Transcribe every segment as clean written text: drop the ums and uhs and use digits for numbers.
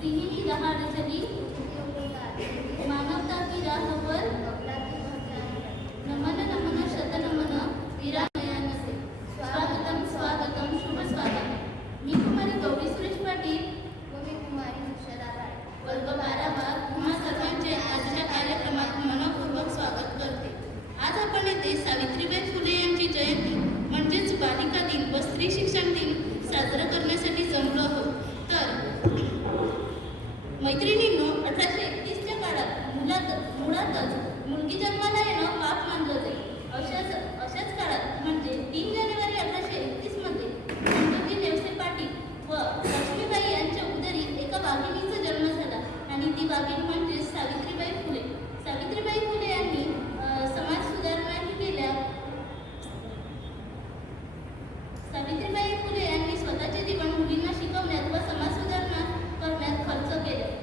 सिंही दहाड़ चली मानवता की राहवर नमन नमन शतनमन वीरांगनांचे स्वागतम स्वागतम शुभ स्वागत. मी कुमारी गौरी सुरेश पाटील व मी कुमारी अक्षरा राय वर्ग 12 तुम्हा सर्वांचे आजच्या कार्यक्रमात मनपूर्वक स्वागत करते. आज आपण येथे सावित्रीबाई फुले यांची जयंती म्हणजेच बालिका दिन व स्त्री शिक्षण दिन साजरा करण्यासाठी जमलो आहोत. तर मैत्रिणींनो, 1831च्या काळात मुळातच मुलगी जन्माला येणं पाप मानलं जाईल. अशाच काळात म्हणजे 3 जानेवारी 1831 मध्ये संजोजी नेवसे पाटील व लक्ष्मीबाई यांच्या उदरी एका वाघिणीचा जन्म झाला आणि ती वाघीण म्हणजे सावित्रीबाई फुले. सावित्रीबाई फुले यांनी समाज सुधारणाही केल्या. सावित्रीबाई फुले यांनी स्वतःचे जीवन मुलींना शिकवण्यात व समाज सुधारणा करण्यात खर्च केले.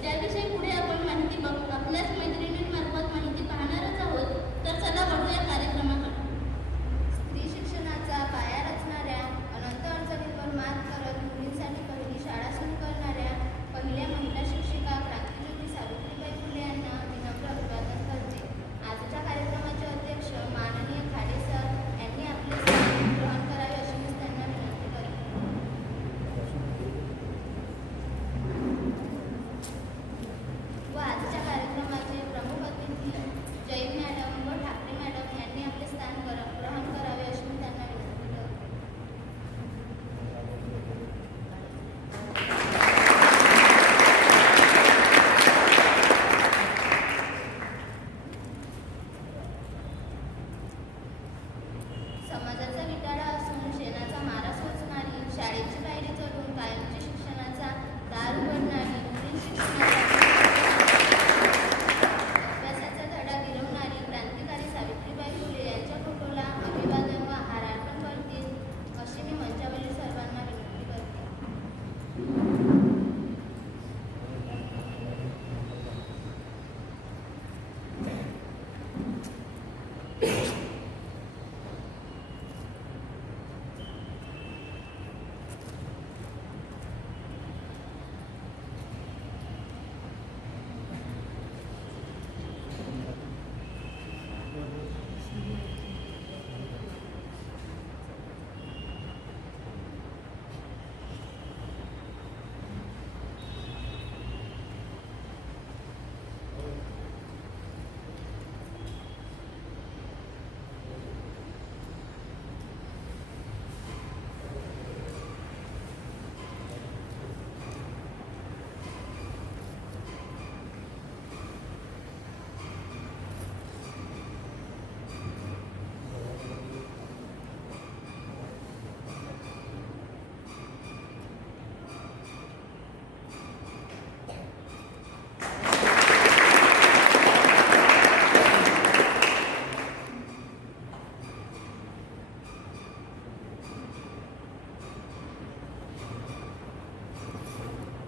त्याविषयी पुढे आपण माहिती बघू. आपल्याच मैत्रिणींमार्फत माहिती पाहणारच आहोत. तर चला बघूया कार्यक्रमाकडे. स्त्री शिक्षणाचा पाया रचणाऱ्या, अनंत अडचणींवर मात करत मुलींसाठी पहिली शाळा सुरू करणाऱ्या पहिल्या महिला शिक्षिका क्रांतिज्योती सावित्रीबाई फुले यांना विनम्र अभिवादन करते. आजच्या कार्यक्रमाचे अध्यक्ष माननीय खाडे सर यांनी आपले स्थान ग्रहण करावे अशी मी त्यांना विनंती करते. व आजच्या कार्यक्रमाचे प्रमुख अतिथी जैन मॅडम व ठाकरे मॅडम यांनी आपले स्थान ग्रहण करावे अशी मी त्यांना विनंती करते. समाजाचा विटाळा असून शेणाचा मारा सोचणारी, शाळेची पायरी चढून कायमची शिक्षणाचा दार उघडणारी, मुलीं शिक्षणासाठी अभ्यासाचा धडा गिरवणारी क्रांतिकारी सावित्रीबाई फुले यांच्या फोटोला अभिवादन व हारार्पण करतील अशी मी मंचावरील सर्वांना विनंती करते.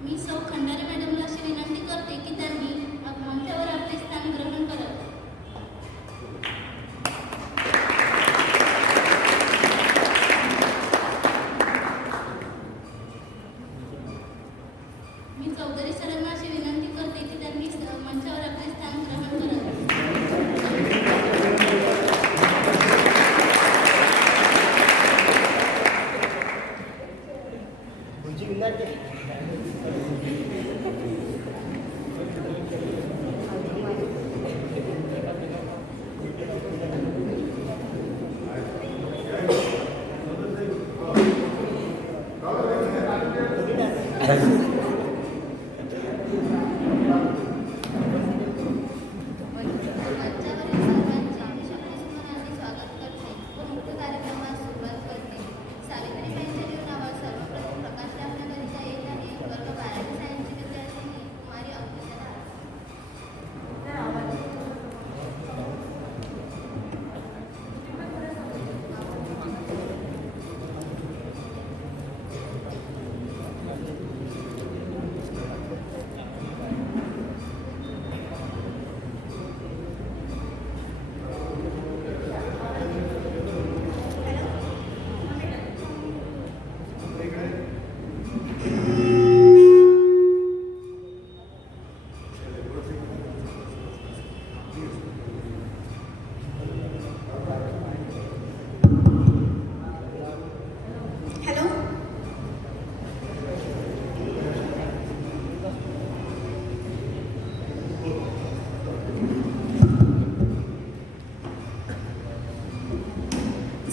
मी सौ खंडारे मॅडमला अशी विनंती करते की त्यांनी मंचावर आपले स्थान ग्रहण करावे. मी चौधरी सरांना अशी विनंती करते की त्यांनी मंचावर आपले स्थान ग्रहण करावे.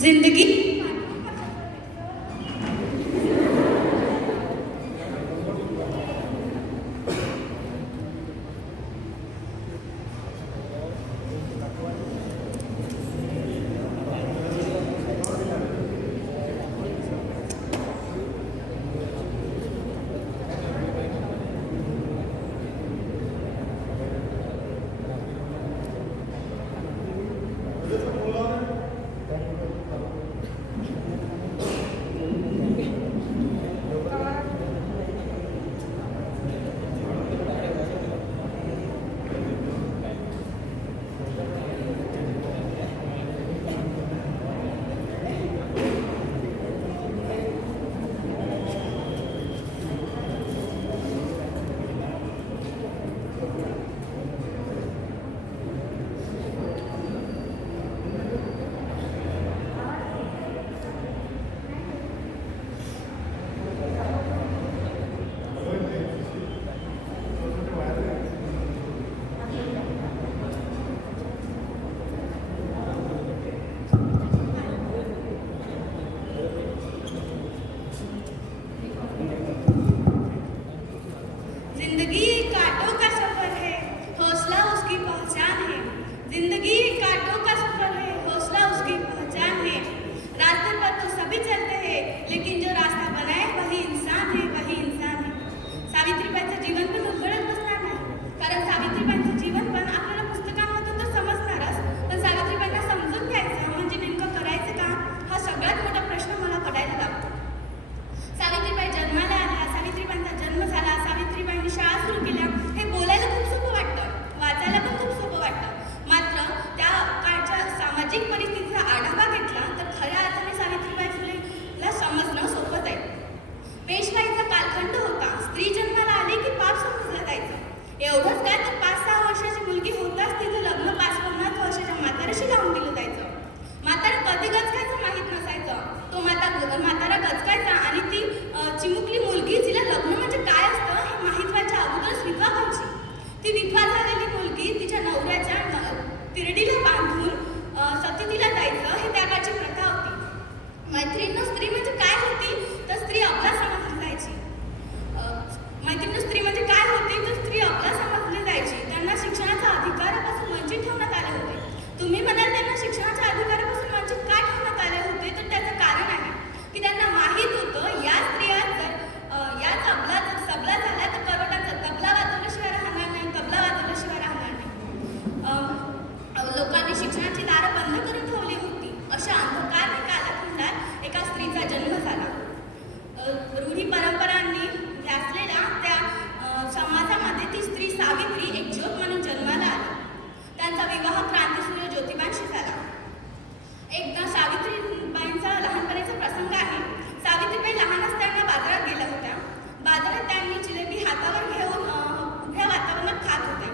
जिंदगी जिंदगी एक कांटों का सफर है, हौसला उसकी पहचान है। जिंदगी एक कांटों का सफर है, हौसला उसकी पहचान है। रास्ते पर तो सभी चलते हैं, लेकिन जो रास्ता बनाए वही इंसान है, वही इंसान है। सावित्रीबाईंचं जीवन पण उलगडत बसणार नाही, कारण सावित्रीबाईंचं जीवन पण आपल्याला पुस्तकांमधून तर समजणारच, पण सावित्रीबाईंना समजून घ्यायचं म्हणजे नेमकं करायचं का, हा सगळ्यात मोठा प्रश्न मला पडायला लागतो. सावित्रीबाई जन्माला आल्या, सावित्रीबाईंचा जन्म झाला, सावित्रीबाईंनी शाळा सुरू केल्या, हे बोलायला खूप सोपं वाटतं, वाचायला पण खूप सोपं वाटतं. मात्र त्या काळच्या सामाजिक परिस्थितीचा आढावा घेतला तर खऱ्या अर्थाने सावित्रीबाई फुलेला समजणं सोपं जाईल. पेशवाईचा कालखंड होता, स्त्री जन्माला आली की पाप समजलं जायचं. एवढंच काय तर 5-6 वर्षाची मुलगी होताच तिचं लग्न 5-50 वर्षाच्या म्हाताऱ्याशी लावून दिलं जायचं. म्हातारा कधी गचकायचं माहीत नसायचं, तो म्हातारा गचकायचा आणि ती चिमुकली मुलगी तिला लग्न म्हणजे काय असतं हे माहीत व्हायच्या अगोदरच विधवा व्हायची. ती विधवा झालेली मुलगी तिच्या नवऱ्याच्या तिरडीला बांधून सतीला जायचं, हे त्या काळची प्रथा होती. मैत्रीण स्त्री म्हणजे काय होती तर स्त्री अबला समजली जायची. मैत्रीण स्त्री म्हणजे काय होती तर स्त्री अबला समजली जायची. त्यांना शिक्षणाच्या अधिकारापासून वंचित ठेवण्यात आले होते. तुम्ही म्हणाल त्यांना शिक्षणाच्या अधिकारापासून वंचित का ठेवण्यात आले होते, तर त्याचं कारण आहे की त्यांना माहीत होतं या स्त्रिया जर याच सबला झाल्या तर करोडाचा तबला वाजवल्याशिवाय राहणार नाही, तबला वाजवल्याशिवाय राहणार नाही. लोकांनी शिक्षणाची दारं बंद करून ठेवली होती. अशा अंधकार कालखंडात एका स्त्रीचा जन्म झाला. रूढी परंपरांनी ध्यासलेल्या त्या समाजामध्ये ती स्त्री सावित्री एक ज्योत म्हणून जन्माला आली. त्यांचा विवाह क्रांतीसूर्य ज्योतिबांशी झाला. एकदा सावित्रीबाईंचा लहानपणीचा प्रसंग आहे. सावित्रीबाई लहान असताना बाजारात गेल्या होत्या. बाजारात त्यांनी जिलेबी हातावर घेऊन उभ्या वातावरणात खात होत्या.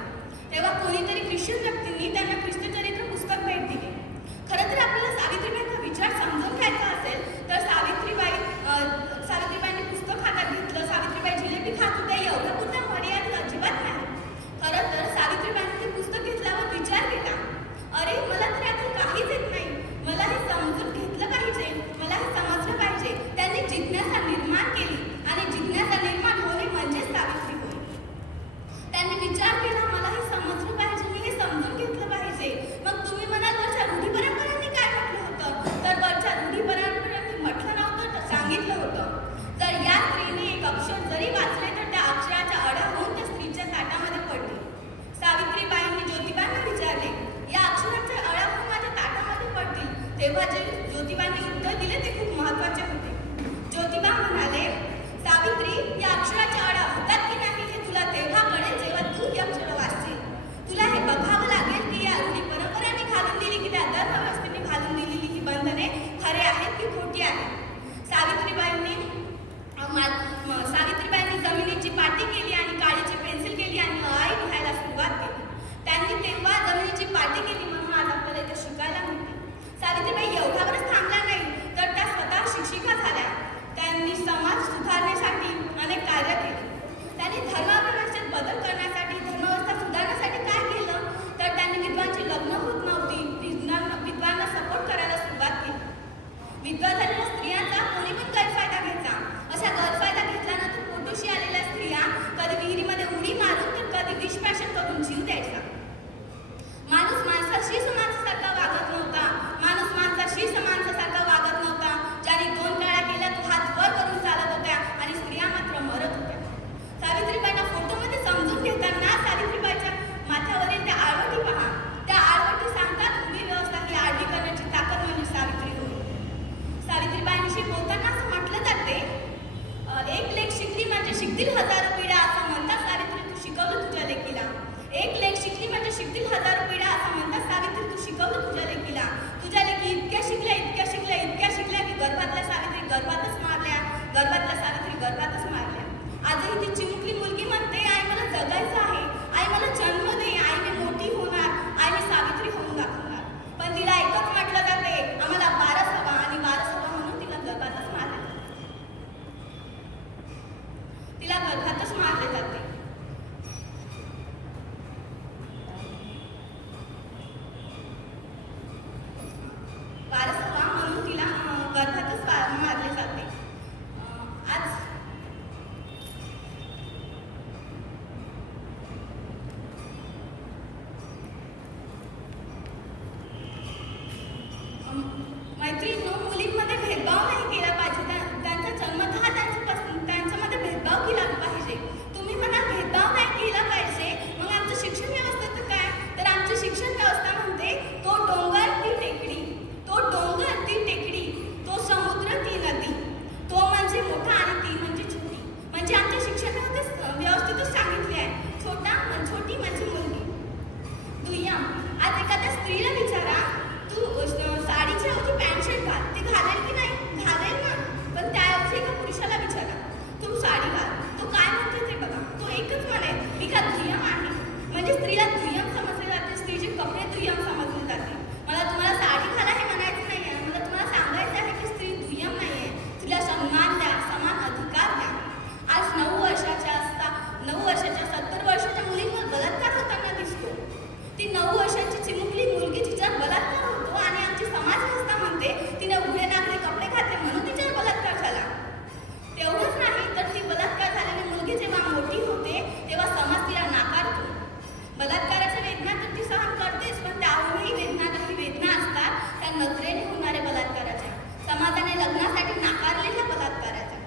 तेव्हा कोणीतरी ख्रिश्चन व्यक्तींनी त्यांना ख्रिस्तचरित्र पुस्तक भेट दिली. खरं तर आपल्याला सावित्रीबाईंचा विचार समजून घ्यायचा असेल तर सावित्रीबाईंनी पुस्तक हातात घेतलं, सावित्रीबाई जिलेबी खात होत्या एवढं पुरतं मर्यादित अजिबात नाही. खरं शिकतील हजारो पिढ्या असं म्हणतात सावित्री तू शिकवलं तुझ्या लेकीला. एक लेक शिकली म्हणजे शिकतील हजारो पिढ्या असं म्हणतात सावित्री तू शिकवलं तुझ्या लेकीला. तुझ्या लेकी इतक्या शिकल्या इतक्या शिकल्या इतक्या शिकल्या की गर्भातल्या सावित्री गर्भातच मारल्या, गर्भातल्या सावित्री गर्भातच मारल्या. आजही ती चिमुकली मुलगी म्हणते आई मला जगायचं आहे, आई मला जन्म दे, आई मी मोठी होणार, आई मी सावित्री होऊन दाखवणार. पण तिला एकच म्हटलं जाते आम्हाला वारस हवा आणि वारस हवा म्हणून तिला गर्भातच मारले जाते. तिला गर्भातच मारले जाते. वारस हवा म्हणून तिला गर्भातच मारले जाते. आज मैत्रिणींनो, मुलींमध्ये भेदभाव नाही केला पाहिजे. त्यांचा जन्मतः त्यांच्यामध्ये भेदभाव केला पाहिजे. तुम्ही म्हणा भेदभाव नाही केला पाहिजे, मग आमचं शिक्षण व्यवस्थेचं काय? तर आमची शिक्षण व्यवस्था म्हणते तो डोंगर ती टेकडी, तो डोंगर ती टेकडी, तो समुद्र ती नदी, तो म्हणजे मोठा आणि ती म्हणजे छोटी. म्हणजे आमच्या शिक्षणामध्ये व्यवस्थितच सांगितले आहे छोटी म्हणजे मुलगी. दुय्यम, आज एखाद्या स्त्रीला विचारा तू साडीच्या ऐवजी पॅन्ट शर्ट घाल, ती घालेल की नाही? घालेल ना. पण त्याऐवजी एका पुरुषाला विचारा तू साडी घाल, तो काय म्हणतो ते बघा. तो एकच म्हणेल मी का दुय्यम आहे. म्हणजे स्त्रीला दुय्यम समजले जाते, स्त्रीचे कपडे दुय्यम समजले जाते. मला तुम्हाला साडी घाला हे म्हणायचं नाही आहे, मला तुम्हाला सांगायचं आहे की स्त्री दुय्यम नाही आहे. तिला सन्मान द्या, समान अधिकार द्या. आज 9 वर्षाच्या 70 वर्षाच्या मुलींवर बलात्कार होताना दिसतो. ती 9 वर्षाची चिमुकली मुलगी तिच्यावर बलात्कार होतो आणि आमची समाजव्यवस्था म्हणते तिने उघडे नागरे कपडे घातले म्हणून तिच्यावर बलात्कार झाला. तेवढंच नाही तर ती बलात्कार झालेली मुलगी जेव्हा मोठी होते तेव्हा समाज तिला नाकारतो. बलात्काराच्या वेदना तर ती सहन करतेच, पण त्याहूनही काही वेदना असतात त्या नजरेने होणाऱ्या बलात्काराच्या, समाजाने लग्नासाठी नाकारलेल्या बलात्काराच्या.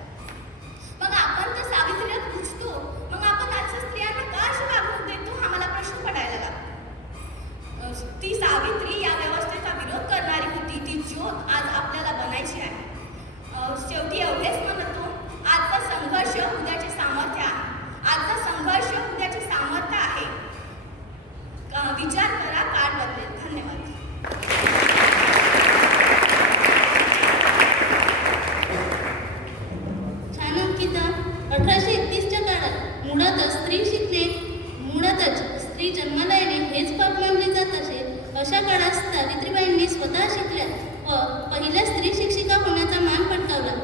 मग आपण तर सावित्रीला पूजतो, मग आपण आजच्या स्त्रियांना का अशी वागणूक देतो हा मला प्रश्न पडायला लागतो. ती सावित्री या व्यवस्थेचा विरोध करणारी होती, ती ज्योत आज आपल्याला बनायची आहे. शेवटी एवढेच म्हणतो, आजचा संघर्ष उद्याचे सामर्थ्य आहे. आजचा संघर्ष उद्याचे सामर्थ्य आहे. विचार करा, काळ बदलेल. धन्यवाद. छान अंकिता. 1831च्या काळात मुळातच स्त्री जन्माला येणे हेच पाप मानले जात असेल. अशा काळात सावित्रीबाईंनी स्वतः शिकल्या व पहिल्या स्त्री शिक्षिका होण्याचा मान पटकावला.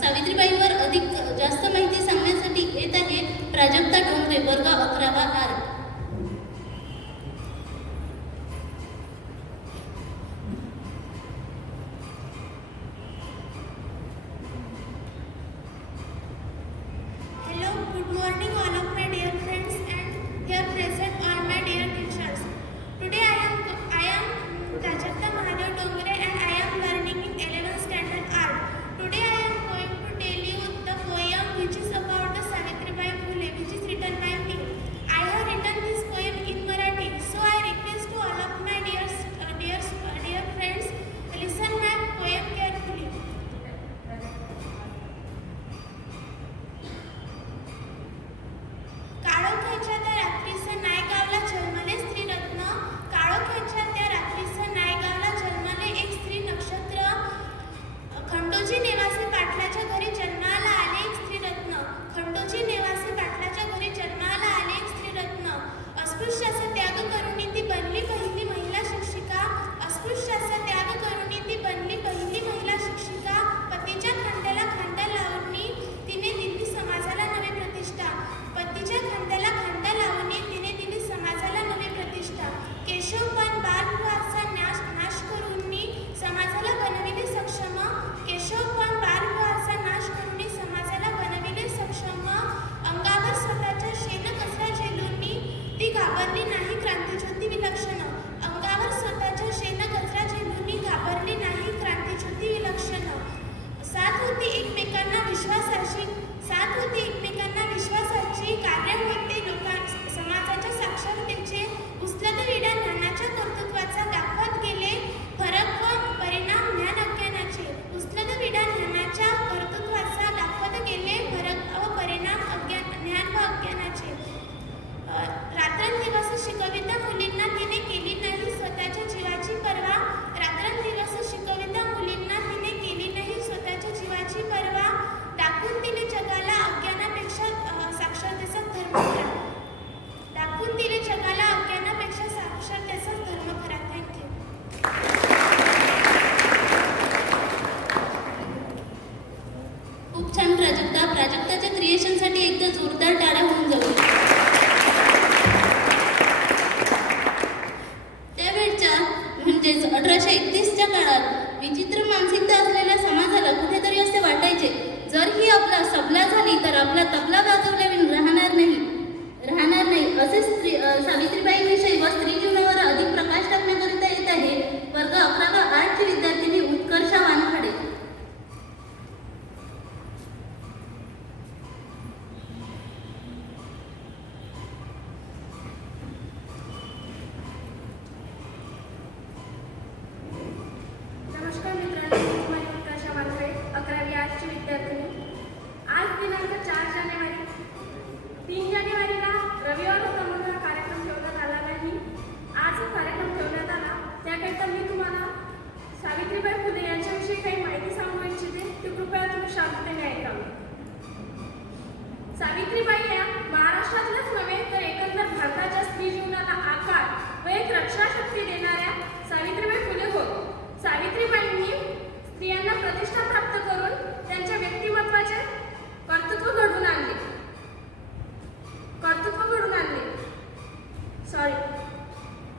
सावित्रीबाईंवर अधिक जास्त माहिती सांगण्यासाठी येत आहे प्राजक्ता डोंगरे, वर्ग 11वा art. Hello, good morning all of my dear friends and here present all my dear teachers. Today I am Prajakta Mahadev Dongre and I am learning in 11th standard art. Today I am going to tell you the poem अधिवेशनसाठी एकदा जोरदार टाळ्या होऊन जाऊ. त्यावेळच्या म्हणजेच 1831च्या काळात विचित्र मानसिकता असलेल्या समाजाला कुठेतरी असे वाटायचे, जर ही आपला सबला झाली तर आपला तबला वाजवल्याविन राहणार नाही. असे सावित्रीबाईंविषयी व स्त्री जीवनावर अधिक प्रकाश टाकण्याकरिता येत आहे वर्ग 11 व 8 ची विद्यार्थिनी उत्कर्षा वानखडे. नमस्कार मित्रांनो, मी माझी उत्कर्षा वानखडे, 11वी आर्टची विद्यार्थिनी. आज दिनांक 4 जानेवारी 3 जानेवारीला रविवार होता म्हणून हा कार्यक्रम ठेवण्यात आला नाही. आज हा कार्यक्रम ठेवण्यात आला त्याकरिता मी तुम्हाला सावित्रीबाई फुले यांच्याविषयी काही माहिती सांगू इच्छिते, ती कृपया तुम्ही शांततेने ऐकावी. सावित्रीबाई या महाराष्ट्रातल्याच नव्हे तर एकंदर भारताच्या स्त्री जीवनाला आकार व एक रक्षाशक्ती देणाऱ्या सावित्रीबाई फुले होत. सावित्रीबाईंनी स्त्रियांना प्रतिष्ठा प्राप्त करून त्यांच्या व्यक्तिमत्वाचे कर्तृत्व घडवून आणले.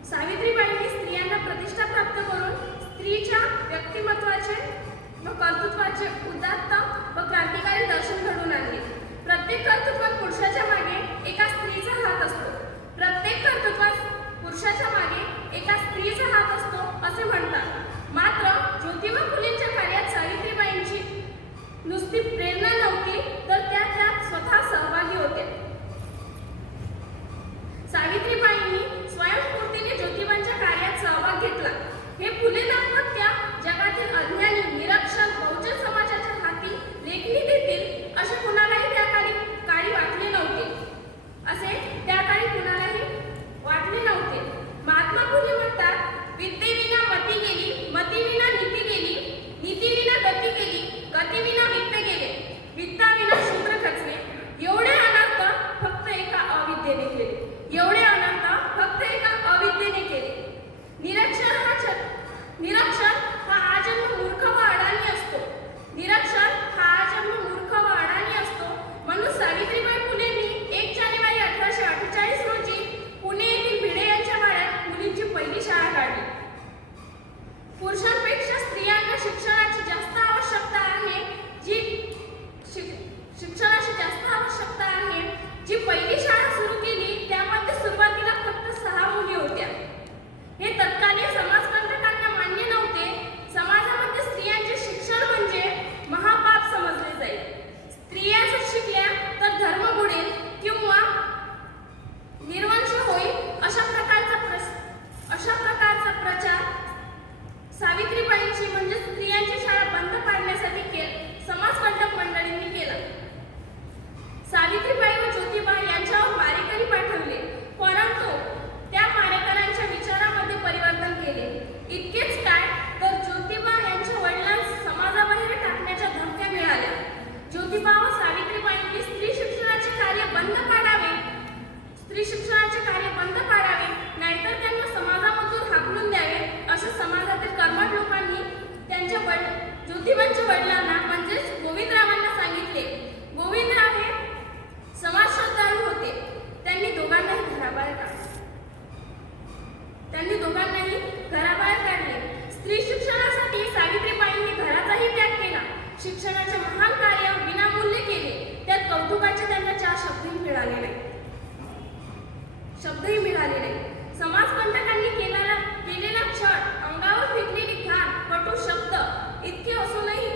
सावित्रीबाईंनी स्त्रियांना प्रतिष्ठा प्राप्त करून स्त्रीच्या व्यक्तिमत्वाचे व कर्तृत्वाचे उदात्त व क्रांतिकारी दर्शन घडवून आणले. प्रत्येक कर्तृत्वात पुरुषाच्या मागे एका स्त्रीचा हात असतो. असे म्हणतात. मात्र ज्योतिबा फुलेंच्या कार्यात सावित्रीबाईंची नुसती प्रेरणा नव्हती तर त्या त्यात स्वतः सहभागी होत्या. सावित्रीबाईंनी स्वयंस्फूर्तीने ज्योतिबांच्या कार्यात सहभाग घेतला. हे फुले दाम्पत्य जगातील अज्ञानी, निरक्षर, बहुजन समाजाच्या हाती लेखणी देतील असे कुणालाही त्या काळी वाटले नव्हते. महात्मा फुले म्हणतात, विद्येविना मती गेली, मतीविना नीती गेली, नीतीविना गती गेली, गतीविना वित्त गेले, वित्ताविना शूद्र खचले. एवढे अनर्थ फक्त एका अविद्येने केले. निरक्षर हा आजन्म मूर्ख व अडाणी असतो. म्हणून सावित्रीबाई फुलेंनी 1 जानेवारी 1848 रोजी पुणे येथील भिडे यांच्या वाड्यात मुलींची पहिली शाळा काढली. पुरुषांपेक्षा स्त्रियांना शिक्षणाची जास्त आवश्यकता आहे. जी पहिली शाळा सुरू केली त्यामध्ये सुरुवातीला फक्त 6 मुली होत्या. हे तत्कालीन समाजकंटकांना मान्य नव्हते. समाजामध्ये स्त्रियांचे शिक्षण म्हणजे महापाप समजले जाईल. स्त्रिया जर शिकल्या तर धर्म बुडेल किंवा निर्वंश होईल अशा प्रकारचा प्रचार सावित्रीबाईंची म्हणजे स्त्रियांची शाळा बंद पाडण्यासाठी समाजकंटक मंडळींनी केला. सावित्रीबाई व ज्योतिबा यांच्यावर मारेकरी पाठवले, परंतु त्या मारेकरांच्या विचारामध्ये परिवर्तन केले. इतकेच काय तर ज्योतिबा यांच्या वडिलांना समाजाबाहेर टाकण्याच्या धमक्या मिळाल्या. ज्योतिबा व सावित्रीबाईंनी स्त्री शिक्षणाचे कार्य बंद पाडावे, नाहीतर त्यांना समाजामधून हाकलून द्यावे असे समाजातील कर्मठ लोकांनी ज्योतिबांच्या वडिलांना म्हणजेच गोविंदरावांना सांगितले. गोविंदराव हे समाज श्रद्धाळू होते. त्यांनी दोघांनाही घराबाहेर काढले. स्त्री शिक्षणासाठी सावित्रीबाईंनी घराचाही त्याग केला. शिक्षणाचे महान कार्य विनामूल्य केले. त्यात कौतुकाचे त्यांना 4 शब्दही मिळाले नाही. समाजकंटकांनी केलेला छळ, अंगावर फेकलेली घाण, कटू शब्द इतके असूनही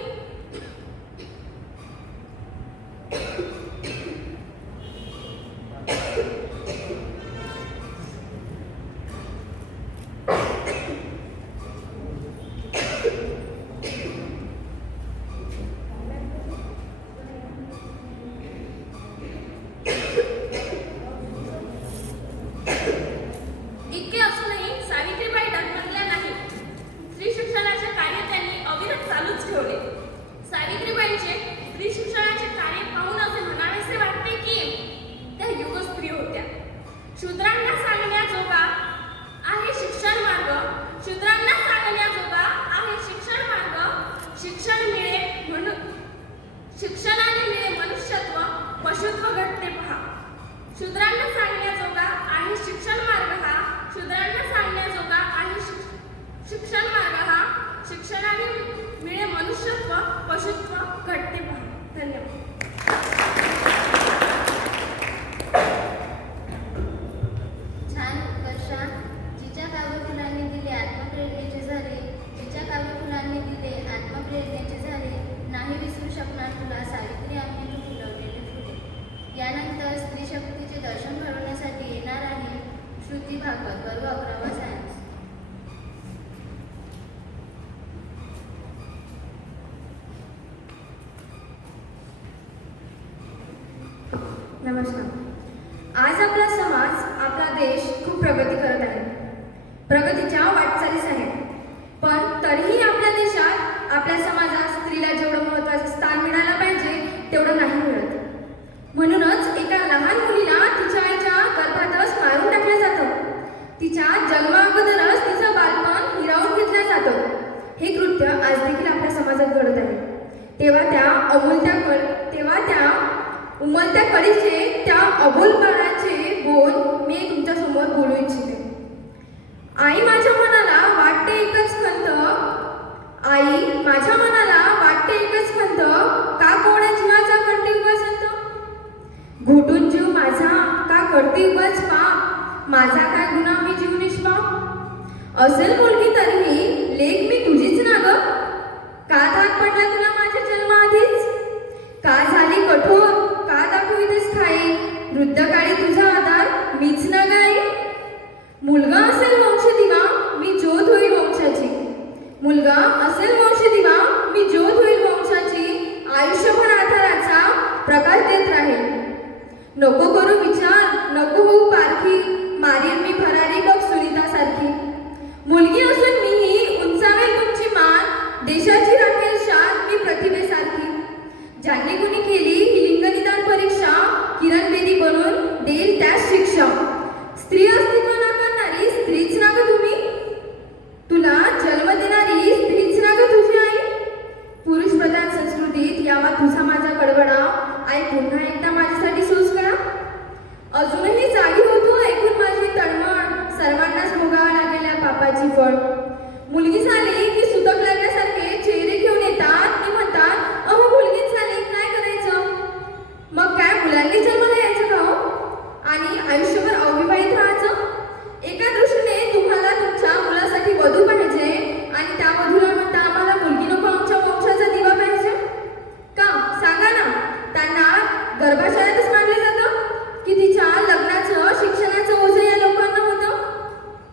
आणण्याजोगा आणि शिक्षण मार्ग हा शिक्षणाने मिळे मनुष्यत्व पशुत्व घडते पहा. धन्यवाद. छान वर्षा. जिच्या काव्यफुलांनी दिले आत्मप्रेरणेचे झाले, जिच्या काव्यफुलांनी दिले आत्मप्रेरणेचे झाले, नाही विसरू शकणार तुला सावित्री आम्ही तू फुलवलेले फुले. यानंतर स्त्री शक्तीचे दर्शन घडवण्यासाठी येणार आहे श्रुती भागवत, वर्ग 11वा सायन्स. नमस्कार. आज आपला समाज, आपला देश खूप प्रगती करत आहे, प्रगतीच्या वाटचालीस आहे. पण तरीही आपल्या देशात, आपल्या समाजात स्त्रीला जेवढं महत्त्वाचं स्थान मिळायला पाहिजे तेवढं नाही मिळत. म्हणूनच एका लहान मुलीला तिच्या आईच्या गर्भातच मारून टाकलं जातं. तिच्या जन्माअगोदरच तिचं बालपण हिरावून घेतलं जातं. हे कृत्य आज देखील आपल्या समाजात घडत आहे. तेव्हा त्या उमलत्या कळीचे, त्या अबोल बाळाचे बोल मी तुमच्या समोर बोलू इच्छिते. आई माझ्या मनाला वाटते एकच खंत, आई माझ्या मनाला वाटते एकच खंत, का कोणा जीवाचा करते उगाच अंत? घोटून जीव माझा का करते उगाच पाप, माझा काय गुन्हा मी जीव निष्पाप? असेल मुलगी तरीही लेक मी तुझीच ना ग, का धाक पडला तुला माझ्या जन्माआधीच? का झाली कठोर, का दाखवितेस ठाई, वृद्ध काळी तुझा आधार मीच ना गाई? मुलगा असेल वंश दिवा मी ज्योत होईल वंशाची, मुलगा असेल वंश दिवा मी ज्योत होईल वंशाची, आयुष्यभर आधाराचा प्रकाश देत राहील. नको करू विचार, नको होऊ पारखी, मारीन मी भरारी बघ सुनीता सारखी. मुलगी असून मीही उंचावेल तुमची मान, देशाची राखेल शान मी प्रतिभेसारखी. ज्यांनी कुणी केली ही लिंगनिदान परीक्षा, किरण बेदी बनून देईल त्यास शिक्षा. स्त्री अस्तित्व नाकारणारी स्त्रीच ना ग तुम्ही, तुला जन्म देणारी स्त्रीच ना ग तुझी आई. पुरुष प्रधान संस्कृतीत यावा तुझा माझा कडवडा, आई पुन्हा एकदा माझ्यासाठी सूज करा. अजूनही जागी होतो ऐकून माझी तळमळ, सर्वांनाच भोगावा लागलेल्या पापाची फळ. मुलगी झाली की सुतक लागल्यासारखे चेहरे घेऊन येतात, ती म्हणतात अहो मुलगीच झाली काय करायचं? मग काय मुलांनी जन्माला यायचं का हो? आणि आयुष्यभर अविवाहित राहायचं? एका दृष्टीने तुम्हाला तुमच्या मुलासाठी वधू पाहिजे आणि त्या वधूला म्हणता आम्हाला मुलगी नको, आमच्या वंशाचा दिवा पाहिजे का? सांगा ना. त्यांना गर्भाशयातच मानले जातं की तिच्या लग्नाचं शिक्षणाचं ओझं या लोकांना होतं?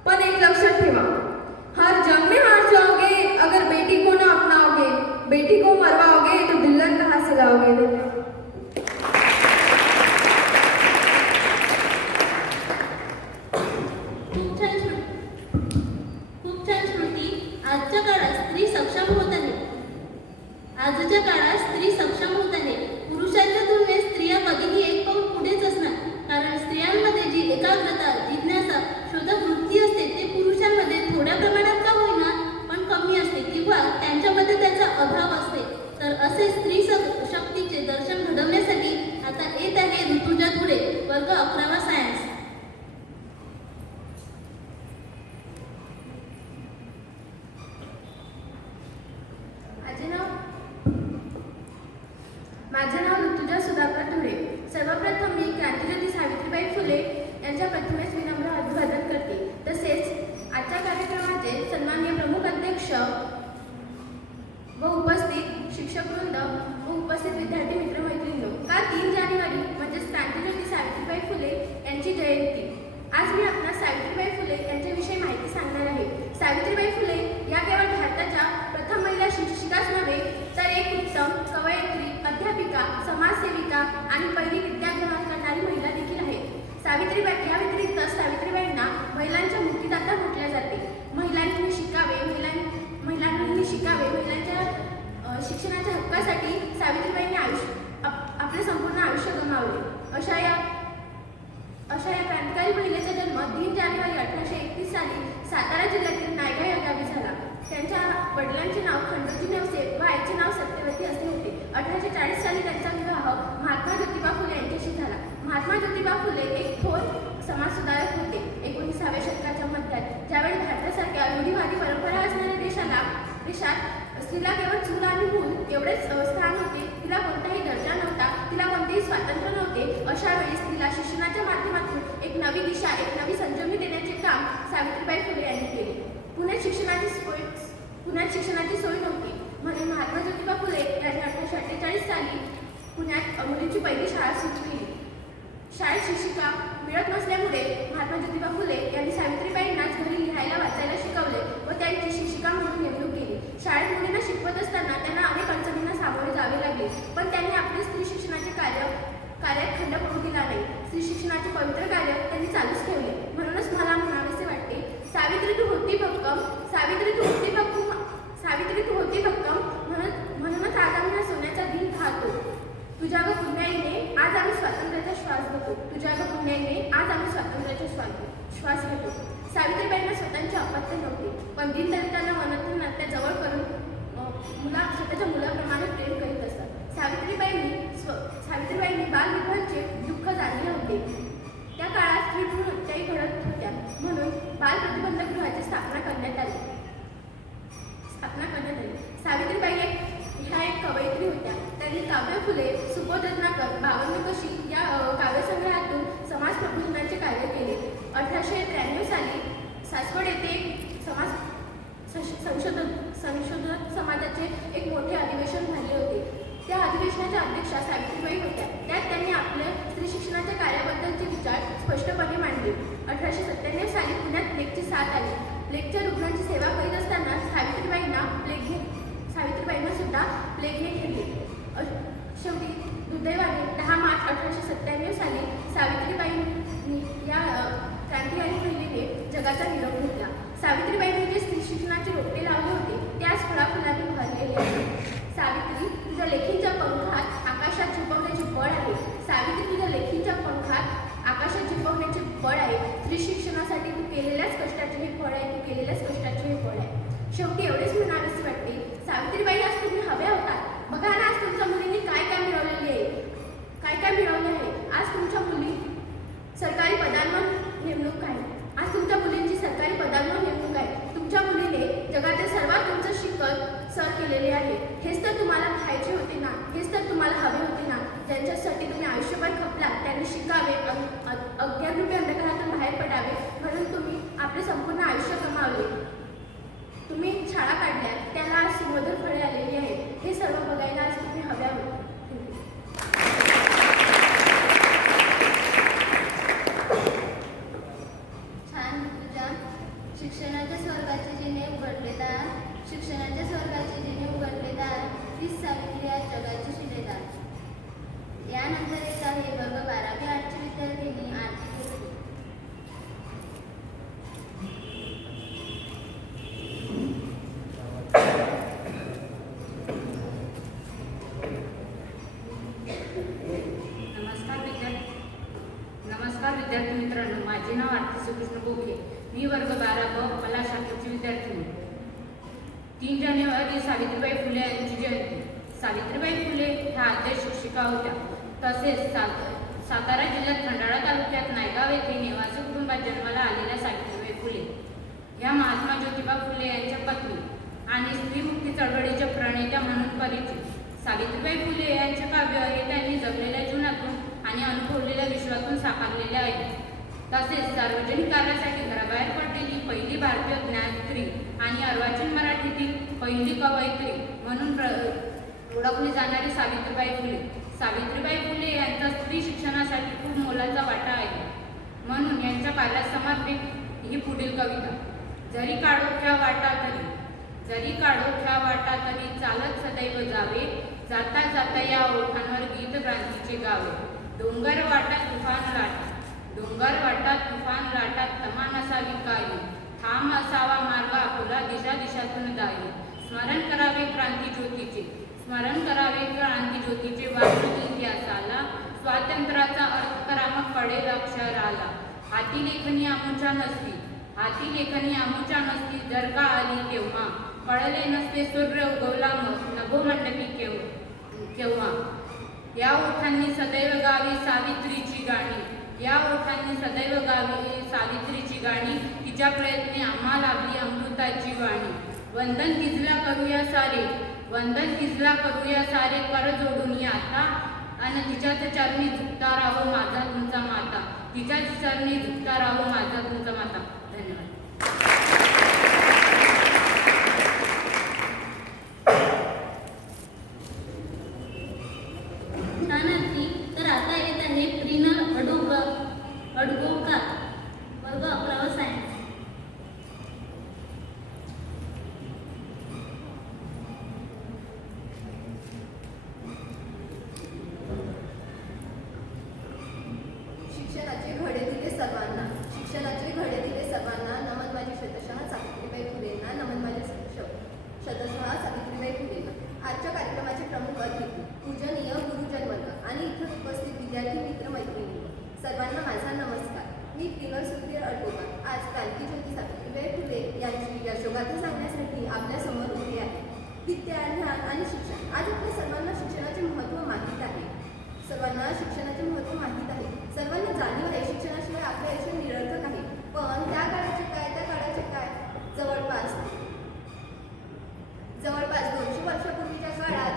पण एक लक्षात ठेवा, हर जन्म में हार जाओगे अगर बेटी को ना अपनाओगे, बेटी को मरवाओगे तो दुल्हन कहाँ से लाओगे? खूप छान श्रुती. आजच्या काळात स्त्री सक्षम होत आहे. आजच्या काळात स्त्री सक्षम होत आहे. पुरुषांच्या तुलनेत स्त्रिया कधीही एक पाऊल पुढेच असणार. कारण स्त्रियांमध्ये जी एकाग्रता, जिज्ञासा, शोधक वृत्ती असते ते पुरुषांमध्ये थोड्या प्रमाणात का होईना पण कमी असते किंवा त्यांच्यामध्ये त्याचा अभाव असते. तर असे स्त्री शक्तीचे दर्शन घडवण्यासाठी आता येत आहे ऋतुजा धुळे, वर्ग 11वा सायन्स. माझे नाव ऋतुजा सुधाकर धुळे. सर्वप्रथम मी क्रांतिज्योती सावित्रीबाई फुले यांच्या प्रतिमेस विनम्र अभिवादन करते. तसेच आजच्या कार्यक्रमाचे सन्माननीय प्रमुख अध्यक्ष व उपस्थित शिक्षकवृंद व उपस्थित विद्यार्थी मित्रमैत्रिणी, काल 3 जानेवारी म्हणजेच क्रांतिज्योती सावित्रीबाई फुले यांची जयंती. आज मी आपणास सावित्रीबाई फुले यांच्याविषयी माहिती सांगणार आहे. सावित्रीबाई फुले या केवळ भारताच्या प्रथम महिला शिक्षिकाच नव्हे तर एक उत्तम कवयित्री, अध्यापिका, समाजसेविका आणि पहिली विद्याग्रहण करणारी महिला देखील आहे. सावित्रीबाई या व्यतिरिक्त सावित्रीबाईंना महिलांच्या मुक्तिदाता म्हटले जाते. महिलांनी शिकावे, महिलांनी शिकावे, महिलांच्या शिक्षणाच्या हक्कासाठी सावित्रीबाईंनी आपले संपूर्ण आयुष्य गमावले. अशा या क्रांतिकारी महिलेचा जन्म 3 जानेवारी 1831 साली सातारा जिल्ह्यातील नायगाव या गावी झाला. त्यांच्या वडिलांचे नाव खंडोजी नेवसे व आईचे नाव सत्यवती असे होते. 1840 साली त्यांचा विवाह महात्मा ज्योतिबा फुले यांच्याशी झाला. महात्मा ज्योतिबा फुले एक थोर समाजसुधारक होते. 19व्या शतकाच्या मध्यात ज्यावेळी देशात स्त्रीला केवळ चूल आणि मूल एवढेच स्थान होते. तिला कोणताही दर्जा नव्हता, तिला कोणतेही स्वातंत्र्य नव्हते. अशा वेळी स्त्रीला शिक्षणाच्या माध्यमातून एक नवी दिशा, एक नवी संजीवनी देण्याचे काम सावित्रीबाई फुले यांनी केले. पुण्यात शिक्षणाची सोय नव्हती म्हणून महात्मा ज्योतिबा फुले यांनी 1848 साली पुण्यात मुलींची पहिली शाळा सुरू केली. शाळेत शिक्षिका मिळत नसल्यामुळे महात्मा ज्योतिबा फुले यांनी सावित्रीबाईंनाच घरी लिहायला वाचायला शिकवले व त्यांची शिक्षिका म्हणून नेमणूक केली. शाळेत मुलींना शिकवत असताना त्यांना अनेक अडचणींना सामोरे जावे लागले, पण त्यांनी आपले स्त्री शिक्षणाचे कार्यात खंड पडू दिला नाही. स्त्री शिक्षणाचे पवित्र कार्य त्यांनी चालूच ठेवले. म्हणूनच मला म्हणावेसे वाटते, सावित्री तू होती भक्कम, सावित्री तू होती भक्कम, सावित्री तू होती भक्कम. म्हणूनच आज आम्ही हा सोन्याचा दिन पाहतो. तुझ्या ग पुण्याईने आज आम्ही स्वातंत्र्याचा श्वास घेतो. तुझ्या ग पुण्याईने आज आम्ही स्वातंत्र्याचा श्वास घेतो. सावित्रीबाईंना स्वतःचे अपत्य नव्हते, पण दीनदलितांना मनातून नात्या जवळ करून स्वतःच्या मुलाप्रमाणे प्रेम करीत असतात. सावित्रीबाईंनी बालविधवांचे दुःख जाणले होते. त्या काळात स्त्री भ्रूण हत्याही घडत होत्या, म्हणून बाल प्रतिबंधक गृहाची स्थापना करण्यात आली. सावित्रीबाई ह्या एक कवयित्री होत्या. त्यांनी काव्य फुले, सुबोध रत्नाकर, बावन्न कशी या काव्यसंग्रहातून समाज प्रबोधनाचे कार्य केले. 1893 साली सासवड येथे संशोधन समाजाचे एक मोठे अधिवेशन भरले होते. त्या अधिवेशनाच्या अध्यक्षा सावित्रीबाई होत्या. त्यात त्यांनी आपल्या स्त्री शिक्षणाच्या कार्याबद्दलचे विचार स्पष्टपणे मांडले. 1897 साली पुण्यात प्लेगची साथ आली. प्लेगच्या रुग्णांची सेवा करीत असताना सावित्रीबाईंना सुद्धा प्लेगने घेतले. शेवटी दुर्दैवाने 10 मार्च 1897 साली सावित्रीबाईंनी या क्रांतिकारी महिलेने जगाचा निरोप घेतला. सावित्रीबाईंनी जे स्त्री शिक्षणाचे रोपटे लावले होते ते आज फुलाफुलांनी भरलेले आहे. सावित्री, तुझ्या लेखींच्या पंखात आकाशात झेपवण्याचे बळ आहे. सावित्री, तुझ्या लेखींच्या पंखात आकाशात झेपवण्याचे बळ आहे. स्त्री शिक्षणासाठी तू केलेल्याच कष्टाचे हे फळ आहे. तू केलेल्याच कष्टाचे हे फळ आहे. शेवटी एवढेच म्हणावेसे वाटते, सावित्रीबाई आज तुम्ही हव्या होतात. बघा ना, आज तुमच्या मुलींनी काय काय मिळवलेले आहे, काय मिळवले आहे. आज तुमच्या मुली सरकारी पदांवर नेमणूक आहे. आज तुमच्या मुलींची सरकारी पदांवर नेमणूक आहे. तुमच्या मुलीने जगातील सर्वात उंच शिखर सर केलेले आहे. हेच तर तुम्हाला पाहायचे होते ना, हेच तर तुम्हाला हवे होते ना. ज्यांच्यासाठी तुम्ही आयुष्यभर खपलात त्यांनी शिकावे, अज्ञानरूपी अंधकारातून बाहेर पडावे म्हणून तुम्ही आपले संपूर्ण आयुष्य गमावले. तुम्ही शाळा काढल्या, त्याला आज सुमधुर फळे आलेली आहेत. हे सर्व बघायला आज तुम्ही हव्या होत्या. छान तुझ्या शिक्षणाच्या स्वर्गाचे जिने उघडले दार, शिक्षणाच्या स्वर्गाचे जिने उघडले दार, तीच सावित्री आज जगाची शिलेदार. यानंतर येत आहे वर्ग 12वी 8ची विद्यार्थिनी आरती जोशी. नमस्कार विद्यार्थी मित्रांनो, माझे नाव आरती श्रीकृष्ण गोखले. मी वर्ग 12 ब कला शाखेची विद्यार्थिनी. 3 जानेवारी सावित्रीबाई फुले यांची जयंती. सावित्रीबाई फुले ह्या आद्य शिक्षिका होत्या. तसेच सातारा जिल्ह्यात खंडाळा तालुक्यात नायगाव येथे निवासी कुटुंबात जन्माला आलेल्या सावित्रीबाई फुले ह्या महात्मा ज्योतिबा फुले यांच्या पत्नी आणि स्त्रीमुक्ती चळवळीच्या प्रणेत्या म्हणून परिचित. सावित्रीबाई फुले यांचे काव्य हे त्यांनी जगलेल्या जीवनातून आणि अनुभवलेल्या विश्वातून साकारलेले आहे. तसेच सार्वजनिक कार्यासाठी घराबाहेर पडलेली पहिली भारतीय ज्ञानस्त्री आणि अर्वाचीन मराठीतील पहिली कवयित्री म्हणून ओळखली जाणारी सावित्रीबाई फुले. सावित्रीबाई फुले यांचा स्त्री शिक्षणासाठी खूप मोलाचा वाटा आहे. म्हणून यांच्या कार्यात समर्पित ही पुढील कविता. जरी काळोख्या वाटा तरी, जरी काळोख्या वाटा तरी चालत सदैव जावे, जाता जाता या ओठांवर गीत क्रांतीचे गावे. डोंगर वाटात तुफान लाटा, डोंगर वाटात तुफान लाटात तमा नसावी काही, ठाम असावा मार्ग आपुला दिशा दिशातून दाई. स्मरण करावे क्रांती ज्योतीचे, स्मरण करावे क्रांती ज्योतीचे, वाचून इतिहासाला स्वातंत्र्याचा अर्थ करा मग पडेल अक्षराला. हाती लेखणी आमुच्या नसती, हाती लेखणी आमुच्या नसती, जर का आली तेव्हा कळले नसते सूर्य उगवला नभो मंडपी केव्हा. या ओठांनी सदैव गावी सावित्रीची गाणी, या ओठांनी सदैव गावी सावित्रीची गाणी, तिच्या प्रयत्ने आम्हा लाभली अमृताची वाणी. वंदन तिजला करूया सारे, वंदन तिजला करूया सारे, कर जोडून आता आणि तिच्याच चरणी झुकता राहो माझा तुमचा माता, तिच्याच चरणी झुकता राहो माझा तुमचा माता. धन्यवाद. छान आरती. तर आता येत आहे प्रिनल अडगोकर, वर्ग 11 सायन्स. शिक्षणाचे घडे दिले सर्वांना, शिक्षणाचे घडे दिले सर्वांना, नमन माझी शतशः सावित्रीबाई फुलेंना, नमन माझ्या शतशः सावित्रीबाई फुलेंना. आजच्या कार्यक्रमाचे प्रमुख अतिथी पूजनीय गुरुजन वर्ग आणि इथं उपस्थित विद्यार्थी मित्र मैत्रिणी सर्वांना माझा नमस्कार. मी प्रिनल सुधीर अडगोकर आज क्रांतीज्योती सावित्रीबाई फुले यांची यशोगाथा सांगण्यासाठी आपल्या समोर उभी आहे. विद्या, ज्ञान आणि शिक्षण. आज आपल्या सर्वांना शिक्षणाचे महत्त्व माहीत आहे. सर्वांना शिक्षणाचे महत्त्व माहीत आहे. सर्वांना जाणीव आहे शिक्षणाशिवाय आपले आयुष्य निरर्थक आहे. पण त्या काळाचे काय, त्या काळाचे काय? जवळपास 200 वर्षापूर्वीच्या काळात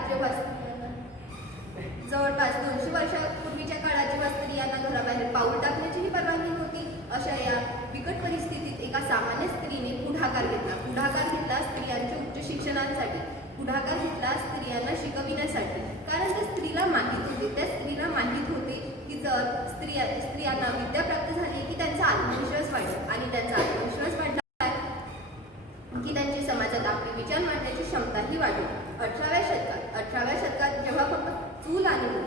जेव्हा स्त्रियांना घराबाहेर पाऊल टाकण्याचीही परवानगी नव्हती, अशा या बिकट परिस्थितीत एका सामान्य स्त्रीने पुढाकार घेतला स्त्रियांच्या उच्च शिक्षणासाठी, पुढाकार घेतला स्त्रियांना शिकविण्यासाठी. कारण त्या स्त्रीला माहीत होते की जर स्त्रियांना विद्या प्राप्त झाली की त्यांचा आत्मविश्वास वाढेल आणि त्यांचा आत्मविश्वास वाढला की त्यांची समाजात आपले विचार मांडण्याची क्षमताही वाढेल. 18व्या शतकात जेव्हा फक्त चूल आणि मूल